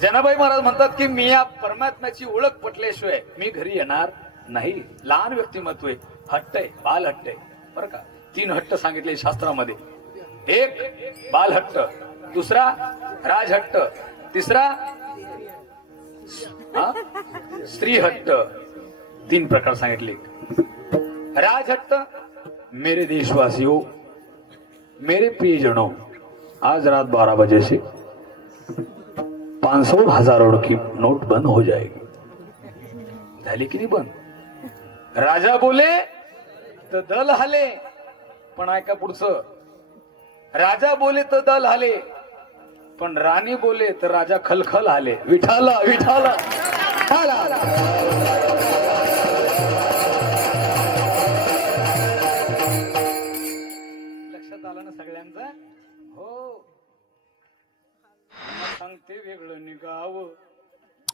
जनाबाई महाराज म्हणतात की मी या परमात्म्याची ओळख पटल्याशिवाय मी घरी येणार नाही. लहान व्यक्तिमत्व आहे, हट्ट आहे, बाल हट्ट आहे बरं का. 3 हट्ट सांगितले शास्त्रामध्ये. एक बाल हट्ट, दुसरा राजहट्ट, तिसरा स्त्री हट्ट. 3 प्रकार सांगितले. राजहट्ट, मेरे देशवासियों, मेरे प्रियजनों, आज रात 12 बजे से 500 और 1000 की नोट बंद हो जाएगी. झाली की नाही बंद. राजा बोले तर दल हाले. पण ऐका पुढचं. राजा बोले तर दल हाले, पण राणी बोले तर राजा खलखल हाले. विठाला विठाला लक्षात आलं ना सगळ्यांचा. हो सांगते वेगळं निघाव,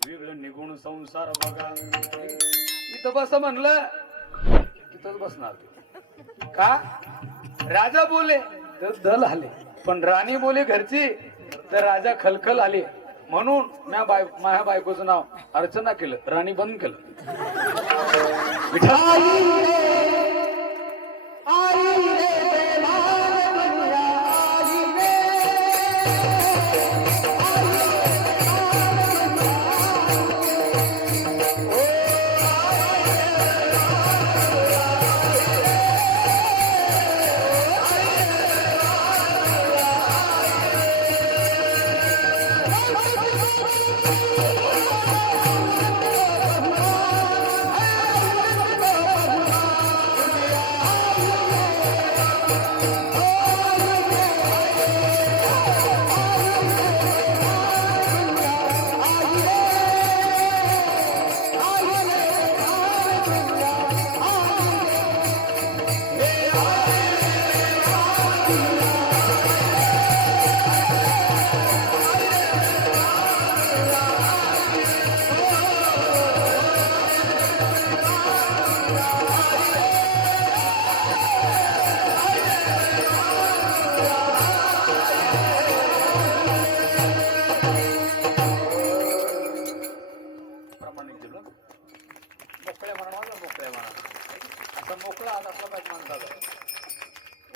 वेगळं निघून संसार बघा. इथं बस म्हणलं तिथंच बसणार का. राजा बोले तर दल आले, पण राणी बोले घरची तर राजा खलखल आले. म्हणून माझ्या बायकोचं नाव अर्चना केलं, राणी बंद केलं.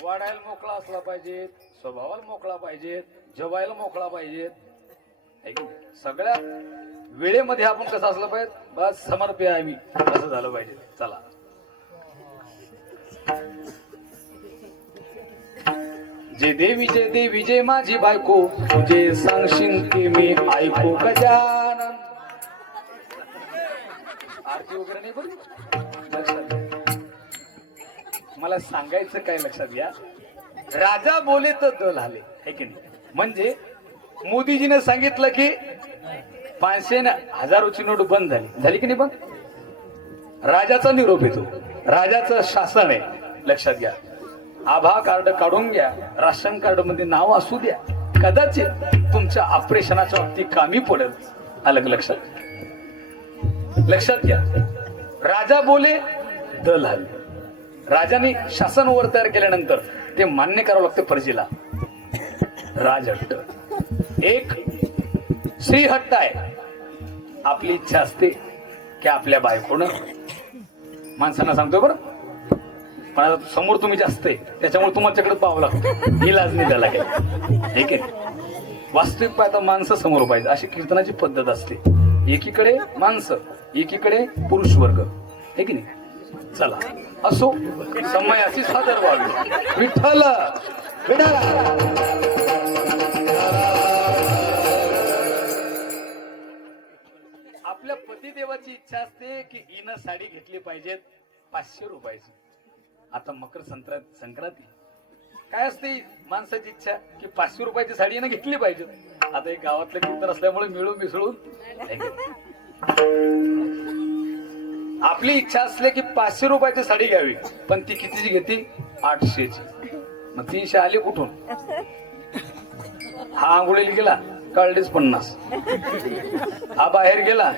वाढायला मोकळा असला पाहिजे, स्वभावाला मोकळा पाहिजे, जेवायला मोकळा पाहिजे. सगळ्या वेळेमध्ये आपण कसं असलं पाहिजे. बस समर्पय आहे मी, कसं झालं पाहिजे. चला जे देवी जे माझी बायको, जे सांगशील ते मी ऐकू. गजानन आरती वगैरे नाही बरं. मला सांगायचं काय लक्षात घ्या. राजा बोले तर दल आले, है की नाही. म्हणजे मोदीजीने सांगितलं की 500 ने 1000ची नोट बंद झाली की नाही बंद. राजाचा निरोप येतो, राजाचं शासन आहे. लक्षात घ्या. आभा कार्ड काढून घ्या, राशन कार्ड मध्ये नाव असू द्या, कदाचित तुमच्या ऑपरेशनाच्या बाबतीत कामी पडेल. अलग लक्षात घ्या. राजा बोले दल आले. राजाने शासन वर तयार केल्यानंतर ते मान्य करावं लागतं प्रजेला. राजहट्ट. एक श्रीहट्ट आहे. आपली इच्छा असते की आपल्या बायकोनं, माणसांना सांगतोय बरं, पण आता समोर तुम्ही जास्त आहे त्याच्यामुळे तुमच्याकडे पाहावं लागतं. इलाज नाही त्याला काय. ठीक आहे. वास्तविक पाहता माणसं समोर पाहिजे अशी कीर्तनाची पद्धत असते. एकीकडे माणसं, एकीकडे पुरुष वर्ग, हे की नाही. चला असो, समयाची सादर व्हावी. विठ्ठल आपल्या पतिदेवाची इच्छा असते की हिनं साडी घेतली पाहिजेत 500 रुपयाची. आता मकर संक्रांती काय असते माणसाची इच्छा की 500 रुपयाची साडी हिनं घेतली पाहिजे. आता एक गावातलं कीर्तन असल्यामुळे मिळून मिसळून आपली इच्छा असली की 500 रुपयाची साडी घ्यावी, पण ती कितीची घेते 800ची. मग 300 आले कुठून. हा आंघोळीला गेला काळडीच 50, हा बाहेर गेला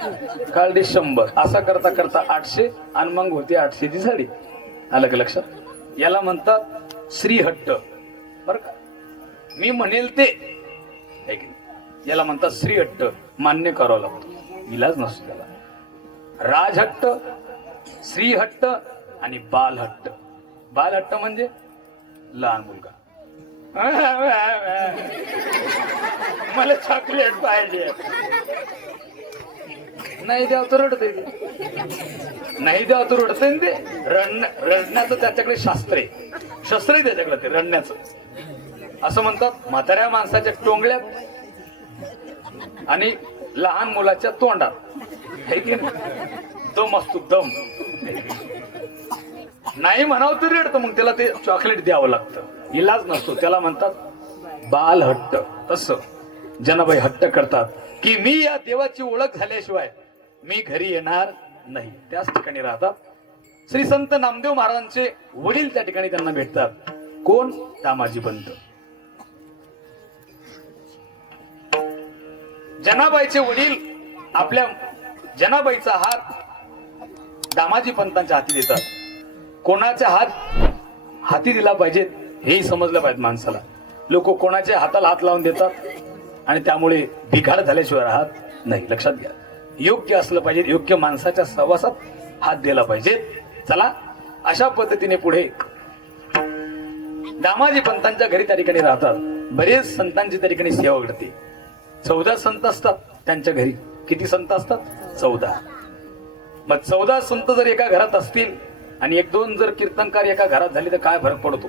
काळडीच 100, असा करता करता 800 आणि मग होती 800ची साडी. आलं का लक्षात. याला म्हणतात श्रीहट्ट. बर का. मी म्हणेल ते आहे की नाही. याला म्हणतात श्रीहट्ट. मान्य करावं लागतो, इलाज नसतो त्याला. राजहट्ट, श्रीहट्ट आणि बालहट्ट. बालहट्ट म्हणजे लहान मुलगा, मला चॉकलेट पाहिजे, नाही द्याव तर रडते, नाही द्याव तर रडते. ते रडण्याचं त्याच्याकडे शास्त्र आहे, शस्त्र आहे त्याच्याकडे ते रडण्याचं. असं म्हणतात म्हाताऱ्या माणसाच्या टोंगल्यात आणि लहान मुलाच्या तोंडात आहे की नाही, दम असतो दम. नाही म्हणावं तरी रडतं, मग त्याला ते चॉकलेट द्यावं लागतं, इलाज नसतो. त्याला म्हणतात बाल हट्ट. तसं जनाबाई हट्ट करतात की मी या देवाची ओळख झाल्याशिवाय मी घरी येणार नाही. त्याच ठिकाणी राहतात. श्री संत नामदेव महाराजांचे वडील त्या ठिकाणी त्यांना भेटतात. कोण? दामाजी पंत. जनाबाईचे वडील आपल्या जनाबाईचा हात दामाजी पंतांच्या हाती देतात. कोणाच्या हाती दिला पाहिजे हेही समजलं पाहिजे माणसाला. लोक कोणाच्या हाताला हात लावून देतात आणि त्यामुळे बिघाड झाल्याशिवाय राहत नाही. लक्षात घ्या, योग्य असलं पाहिजे, योग्य माणसाच्या सहवासात हात दिला पाहिजे. चला, अशा पद्धतीने पुढे दामाजी पंतांच्या घरी त्या ठिकाणी राहतात. बरेच संतांची त्या ठिकाणी सेवा घडते. 14 संत असतात त्यांच्या घरी. किती संत असतात? 14. मग 14 संत जर एका घरात असतील आणि 1-2 जर कीर्तनकार एका घरात झाले तर काय फरक पडतो?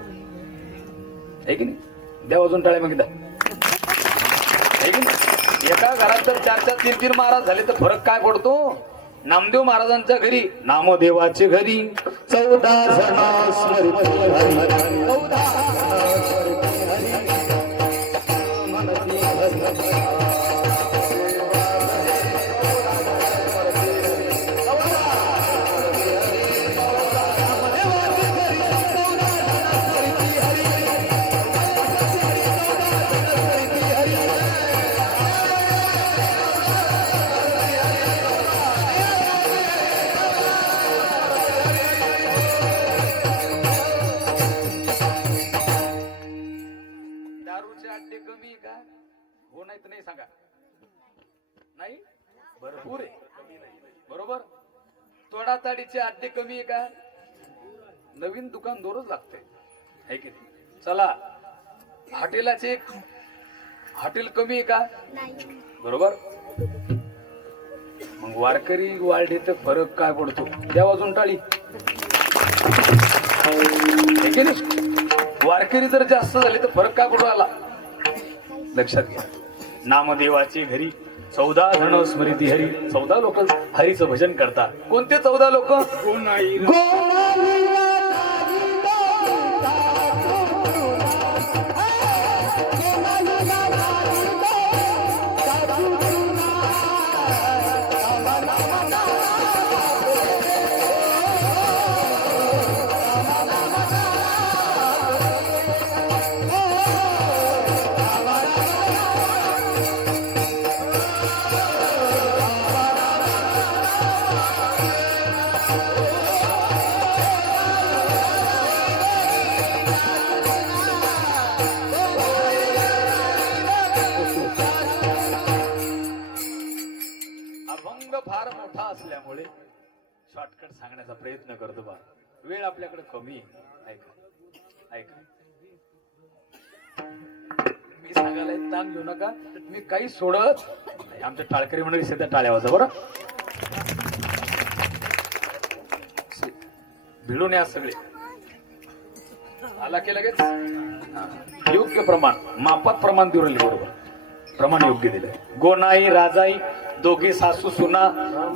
आहे की नाही? द्या अजून टाळ्या मग द्या. आहे की नाही? एका घरात जर 4-4, 3-3 महाराज झाले तर फरक काय पडतो? नामदेव महाराजांच्या घरी, नामदेवाचे घरी 14 जण स्मरित हरी, 14 नाही सांगा. नाही, भरपूर आहे. बरोबर. तोडाताडीचे अड्डे कमी आहे का? नवीन दुकान दररोज लागते, आहे की नाही? चला, हॉटेलाचे हॉटेल कमी आहे का? बरोबर. मग वारकरी वाढले तर फरक काय पडतो? त्या वाजून टाळी. आहे की नाही? वारकरी जर जास्त झाले तर फरक काय पडू आला? लक्षात घ्या. नामदेवाची घरी 14 जण स्मृती हरी. 14 लोक हरीचं भजन करतात. कोणते 14 लोक? फार मोठा असल्यामुळे शॉर्टकट सांगण्याचा प्रयत्न करतो. बा, वेळ आपल्याकडे कमी आहे. ऐका ऐका, मी सांगायला ताण घेऊ नका. मी काही सोडत. आमच्या टाळकरी मंडळी सध्या टाळ्या वाजा बरं. भिडून या सगळे. आला की लगेच योग्य प्रमाण, मापात प्रमाण देऊ राहिले. बरोबर, प्रमाण योग्य दिलंय. गोनाई राजाई दोघी सासू सुना,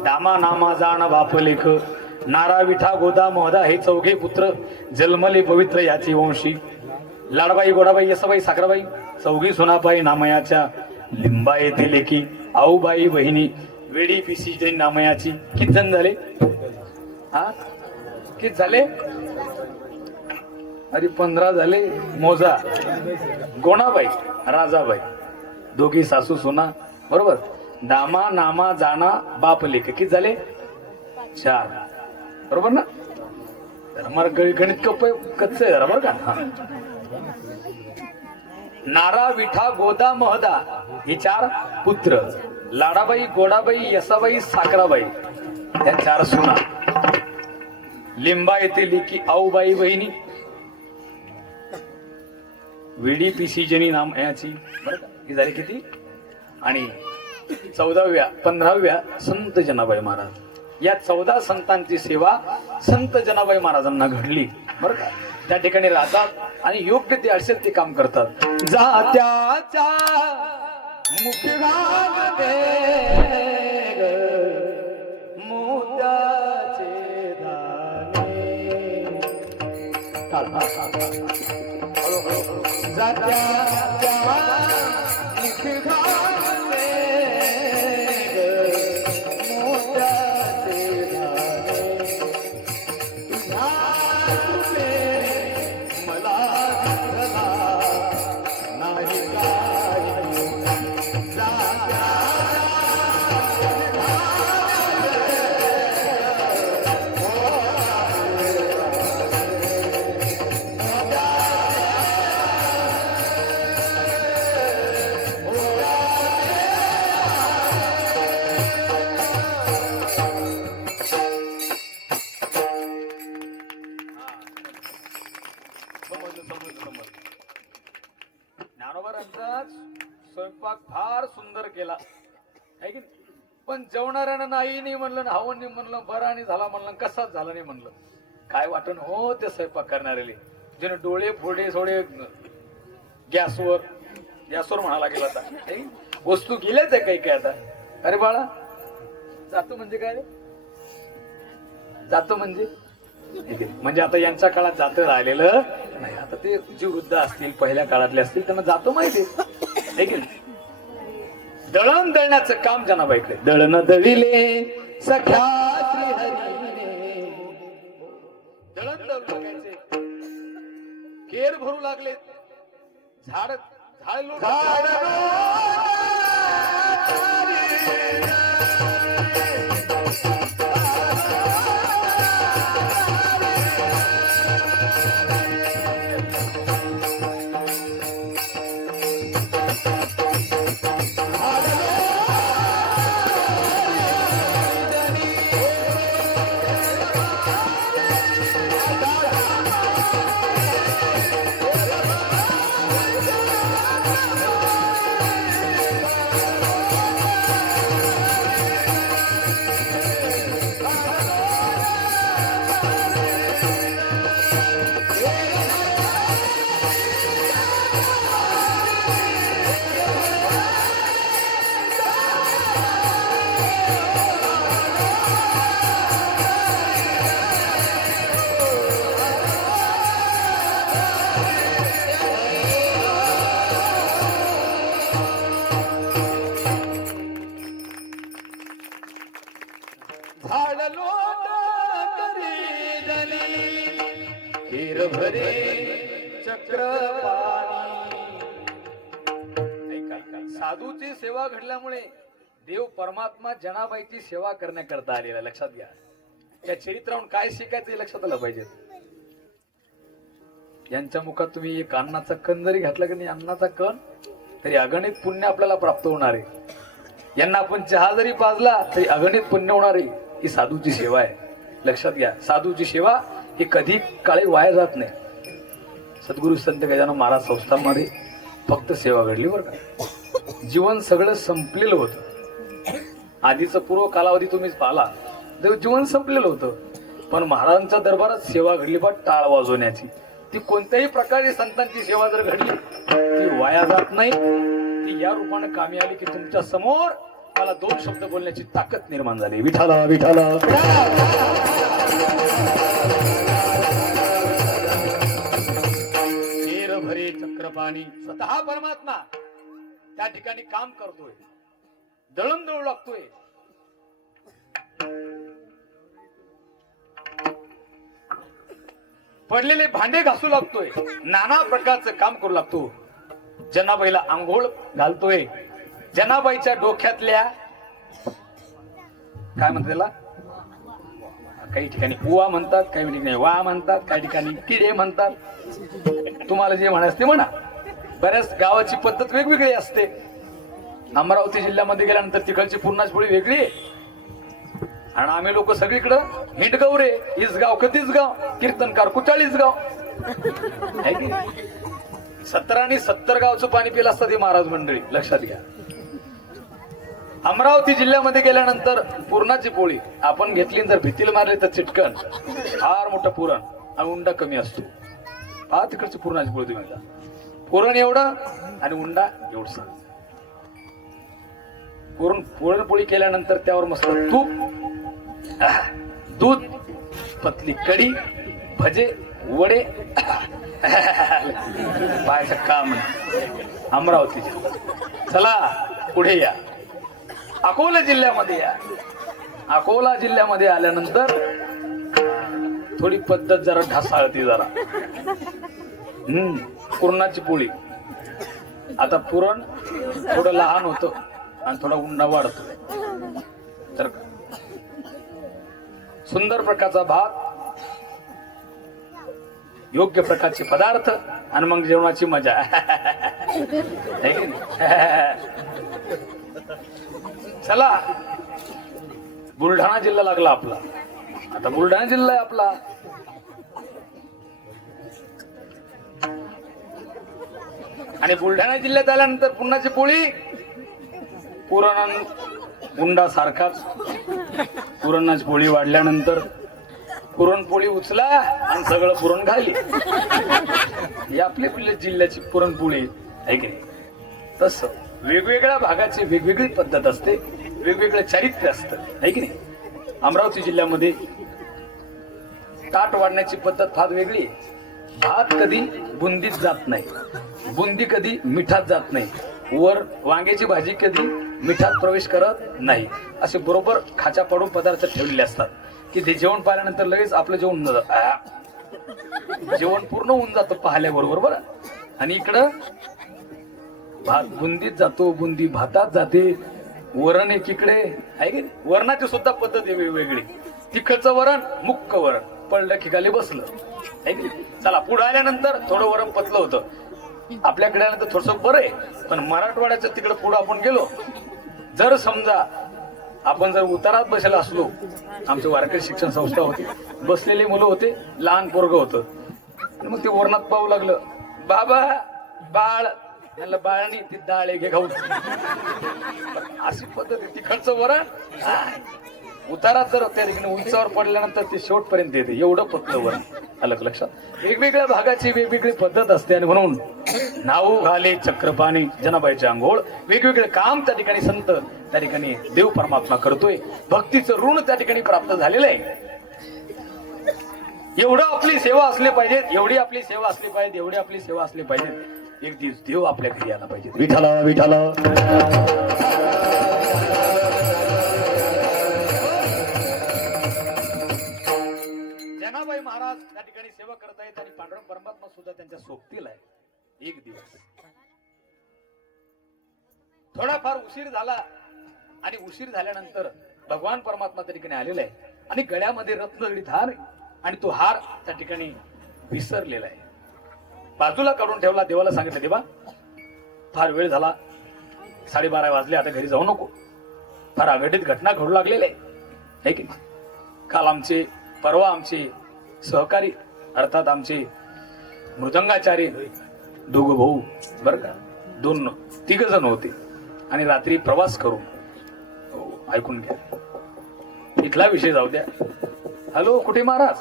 दामा नामा जाण बापलेख, नारा विठा गोदा मोहदा हे 4 पुत्र, जन्मले पवित्र याची वंशी. लाडबाई गोडाबाई यसाबाई साखराबाई 4 सुनाबाई नामयाच्या, लिंबा येथे लेखी आऊबाई बहिणी, वेडी पिसी जैन नामयाची. किती जण झाले? हा, किती झाले? अरे 15 झाले. मोजा. गोणाबाई राजाबाई दोघी सासू सुना. बरोबर. दामा नामा जाना बाप लेख. किती झाले? 4. बरोबर ना? तर मला गणित कच्च आहे जरा बरं का. नारा विठा गोदा महदा हे 4 पुत्र, लाडाबाई, गोडाबाई, यसाबाई, साकराबाई या 4 सुना, लिंबा येथे लिखी आऊबाई बहिणी, विडी पिसी जनी नाम याची बरं का, ही झाली किती, आणि 14व्या 15व्या संत जनाबाई महाराज. या 14 संतांची सेवा संत जनाबाई महाराजांना घडली बरं का. त्या ठिकाणी राहतात आणि योग्य ते असेल ते काम करतात. जात्याचा मुख घालते मोत्याचे दाणे, जात्याचा मुख घालते मोत्याचे दाणे, मला नाही ज्ञानोबांचा स्वयंपाक फार सुंदर केला आहे की नाही, पण जेवणाऱ्यानं नाही म्हणलं, हवं नाही म्हणलं, बरा नाही झाला म्हणलं, कसाच झाला नाही म्हणलं. काय वाटण हो ते स्वयंपाक करणारे, ज्याने डोळे फोडे सोडे गॅसवर म्हणाला गेला आता वस्तू गेल्याच आहे काही काय आता. अरे बाळा जातो म्हणजे काय रे, जातो म्हणजे आता यांच्या काळात जातं राहिलेलं नाही. आता ते जे वृद्ध असतील पहिल्या काळातले असतील त्यांना जातो माहिती आहे की नाही. दळण दळण्याचं काम जनाबाईकडे, दळण दळिले सख्या श्रीहरीने, दळण दळू लागायचे, केर भरू लागले, झाड साधूची सेवा घडल्यामुळे देव परमात्मा जनाबाईची सेवा करण्याकरता आलेला. लक्षात घ्या, या चरित्रावरून काय शिकायचं हे लक्षात आलं पाहिजे. यांच्या मुखात तुम्ही एक अन्नाचा कण जरी घातला की नाही, अन्नाचा कण, तरी अगणित पुण्य आपल्याला प्राप्त होणार आहे. यांना आपण चहा जरी पाजला तरी अगणित पुण्य होणार आहे. ही साधूची सेवा आहे. लक्षात घ्या, साधूची सेवा ही कधी काळी वाया जात नाही. सद्गुरु संत गजानन महाराज संस्थांमध्ये फक्त सेवा घडली बरं का. जीवन सगळं संपलेलं होतं. आधीचा पूर्व कालावधी तुम्हीच पाहिला, जीवन संपलेलं होतं. पण महाराजांच्या दरबारात सेवा घडली बा टाळ वाजवण्याची. ती कोणत्याही प्रकारे संतांची सेवा जर घडली ती वाया जात नाही. ती या रूपाने कामी आली की तुमच्या समोर मला 2 शब्द बोलण्याची ताकद निर्माण झाली. विठाला विठाला भरे चक्रपाणी. स्वतः परमात्मा त्या ठिकाणी काम करतोय, दळण दळू लागतोय. पडलेले भांडे घासू लागतोय, नाना प्रकारचं काम करू लागतो. जनाबाईला आंघोळ घालतोय. जनाबाईच्या डोक्यातल्या काय म्हणतात त्याला, काही ठिकाणी उवा म्हणतात, काही ठिकाणी वा म्हणतात, काही ठिकाणी किडे म्हणतात. तुम्हाला जे म्हणायचं ते म्हणा. बऱ्याच गावाची पद्धत वेगवेगळी असते. अमरावती जिल्ह्यामध्ये गेल्यानंतर तिकडची पुरणाची पोळी वेगळी आहे. आणि आम्ही लोक सगळीकडं हिंडगौरे इसगाव कधीच गाव कीर्तनकार कुचाळीस गाव 17 आणि 70 गावचं पाणी पिलं असतं ते महाराज मंडळी लक्षात घ्या. अमरावती जिल्ह्यामध्ये गेल्यानंतर पुरणाची पोळी आपण घेतली जर भीतीला मारली तर चिटकन फार मोठं पुरण आणि उंडा कमी असतो. हा तिकडची पुरणाची पोळी तुम्ही पुरण एवढं आणि उंडा एवढसा. पुरणपोळी केल्यानंतर त्यावर मस्त तूप दूध पतली कढी भजे वडे पाहायचं काम अमरावती जिल्हा. चला पुढे या अकोला जिल्ह्यामध्ये या. अकोला जिल्ह्यामध्ये आल्यानंतर थोडी पद्धत जरा ढासाळती जरा. पुरणाची पोळी. आता पुरण थोडं लहान होतं आणि थोडा उंडा वाढतो. तर सुंदर प्रकारचा भात योग्य प्रकारचे पदार्थ आणि मग जेवणाची मजा. चला बुलढाणा जिल्हा लागला आपला. आता बुलढाणा जिल्हा आहे आपला. आणि बुलढाणा जिल्ह्यात आल्यानंतर पुरणाची पोळी पुरण उंडा सारखाच. पुरणाची पोळी वाढल्यानंतर पुरणपोळी उचला आणि सगळं पुरण घाली. ही आपल्या जिल्ह्याची पुरणपोळी आहे की नाही. तसं वेगवेगळ्या भागाची वेगवेगळी पद्धत असते, वेगवेगळं चारित्र्य असतं आहे की नाही. अमरावती जिल्ह्यामध्ये ताट वाढण्याची पद्धत फार वेगळी आहे. भात कधी बुंदीत जात नाही, बुंदी कधी मिठात जात नाही, वर वांग्याची भाजी कधी मिठात प्रवेश करत नाही. असे बरोबर खाच्या पाडून पदार्थ ठेवलेले असतात की ते जेवण पाहिल्यानंतर लगेच आपलं जेवण पूर्ण होऊन जातं पाहिल्याबरोबर बरं. आणि इकडं भात बुंदीत जातो, बुंदी भातात जाते, वरण एकीकडे आहे की वरणाची सुद्धा पद्धत आहे वेगवेगळी. तिखटचं वरण मुक्क वरण पडलं की खाली बसलं आहे की. चला पुढे आल्यानंतर थोडं वरण पतलं होतं. आपल्याकडे आल्यानंतर थोडस बरं आहे. पण मराठवाड्याच्या तिकडे पुढे आपण गेलो जर समजा आपण जर उतारात बसलेला असलो, आमची वारकरी शिक्षण संस्था होती, बसलेली मुलं होते, लहान पोरग होतं आणि मग ते वरणात पाहू लागलं, बाबा बाळ म्हणलं बाळानी ती डाळ घे खाऊ. अशी पद्धत आहे. तिकडचं वरण उतारात जर त्या ठिकाणी उंचावर पडल्यानंतर ते शेवटपर्यंत येते एवढं पतलं वरण. अलग लक्षात. वेगवेगळ्या भागाची वेगवेगळी पद्धत असते आणि म्हणून नाऊ घाले चक्रपाणी जनाबाईचे आंघोळ. वेगवेगळे काम त्या ठिकाणी संत त्या ठिकाणी देव परमात्मा करतोय. भक्तीचं ऋण त्या ठिकाणी प्राप्त झालेलं आहे. एवढं आपली सेवा असली पाहिजे, एवढी आपली सेवा असली पाहिजे, एवढी आपली सेवा असली पाहिजे. एक दिवस देव आपल्या घरी आला पाहिजे. विठाला विठाला जनाबाई महाराज त्या ठिकाणी सेवा करत आहेत आणि पांडुरंग परमात्मा सुद्धा त्यांच्या सोबतील आहे. एक दिवस थोडाफार उशीर झाला आणि उशीर झाल्यानंतर भगवान परमात्मा त्या ठिकाणी आलेला आहे आणि गळ्यामध्ये रत्नजडित हार आणि तो हार त्या ठिकाणी विसरलेला आहे. बाजूला काढून ठेवला. देवाला सांगितलं, देवा फार वेळ झाला, 12:30 वाजले, आता घरी जाऊ नको. फार अघटित घटना घडू लागलेल्या आहे की नाही. काल आमचे परवा आमचे सहकारी अर्थात आमचे मृदंगाचार्य दोघ भाऊ बरं का, 2-3 जण होते आणि रात्री प्रवास करून ऐकून घ्या, इथला विषय जाऊ द्या. हॅलो कुठे महाराज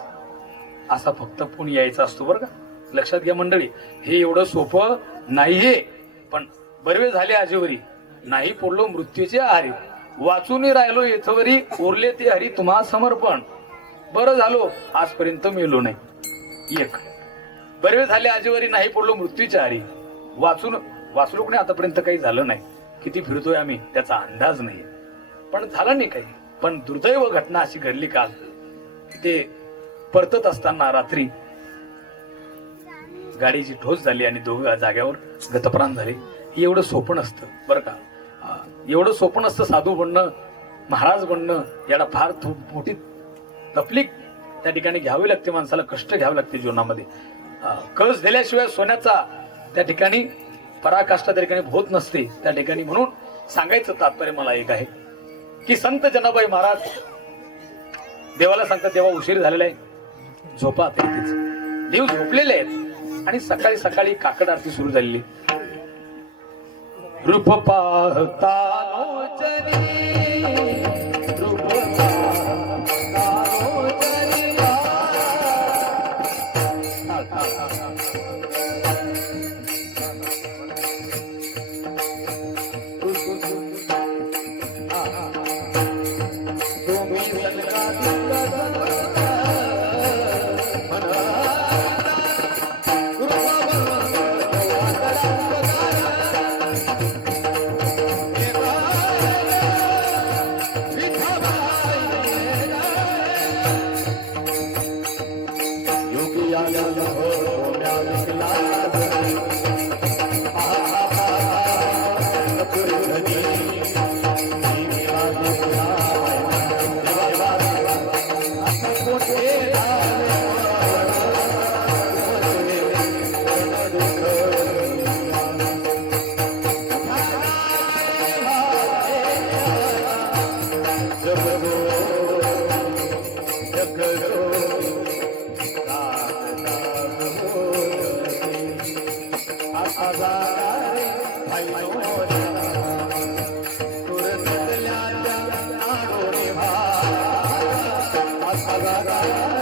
असा फक्त फोन यायचा असतो बरं का. लक्षात घ्या मंडळी, हे एवढं सोपं नाहीये. पण बरवे झाले आजीवरी, नाही पडलो मृत्यूचे आहारी, वाचून राहिलो येथवरी, उरले ते हरी तुम्हा समर्पण. बरं झालो आजपर्यंत मेलो नाही. एक बरवे झाले आजीवरी, नाही पडलो मृत्यूच्या आहारी, वाचलो कोणी आतापर्यंत काही झालं नाही. किती फिरतोय आम्ही त्याचा अंदाज नाही, पण झालं नाही काही. पण दुर्दैव घटना अशी घडली काल. ते परतत असताना रात्री गाडीची ठोस झाली आणि दोघं जाग्यावर गतप्राण झाले. एवढं सोपं नसतं बरं का. एवढं सोपं नसतं साधू बनणं, महाराज बनणं. याला फार मोठी तकलीफ त्या ठिकाणी घ्यावी लागते माणसाला, कष्ट घ्यावे लागते जीवनामध्ये. कस दिल्याशिवाय सोन्याचा त्या ठिकाणी पराकाष्ठा त्या ठिकाणी होत नसते त्या ठिकाणी. म्हणून सांगायचं तात्पर्य मला एक आहे की संत जनाबाई महाराज देवाला सांगतात देवा उशीर झालेला आहे, झोपा. देव झोपलेले आहेत आणि सकाळी सकाळी काकड आरती सुरू झालेली. रूप पाहता रूप Bye.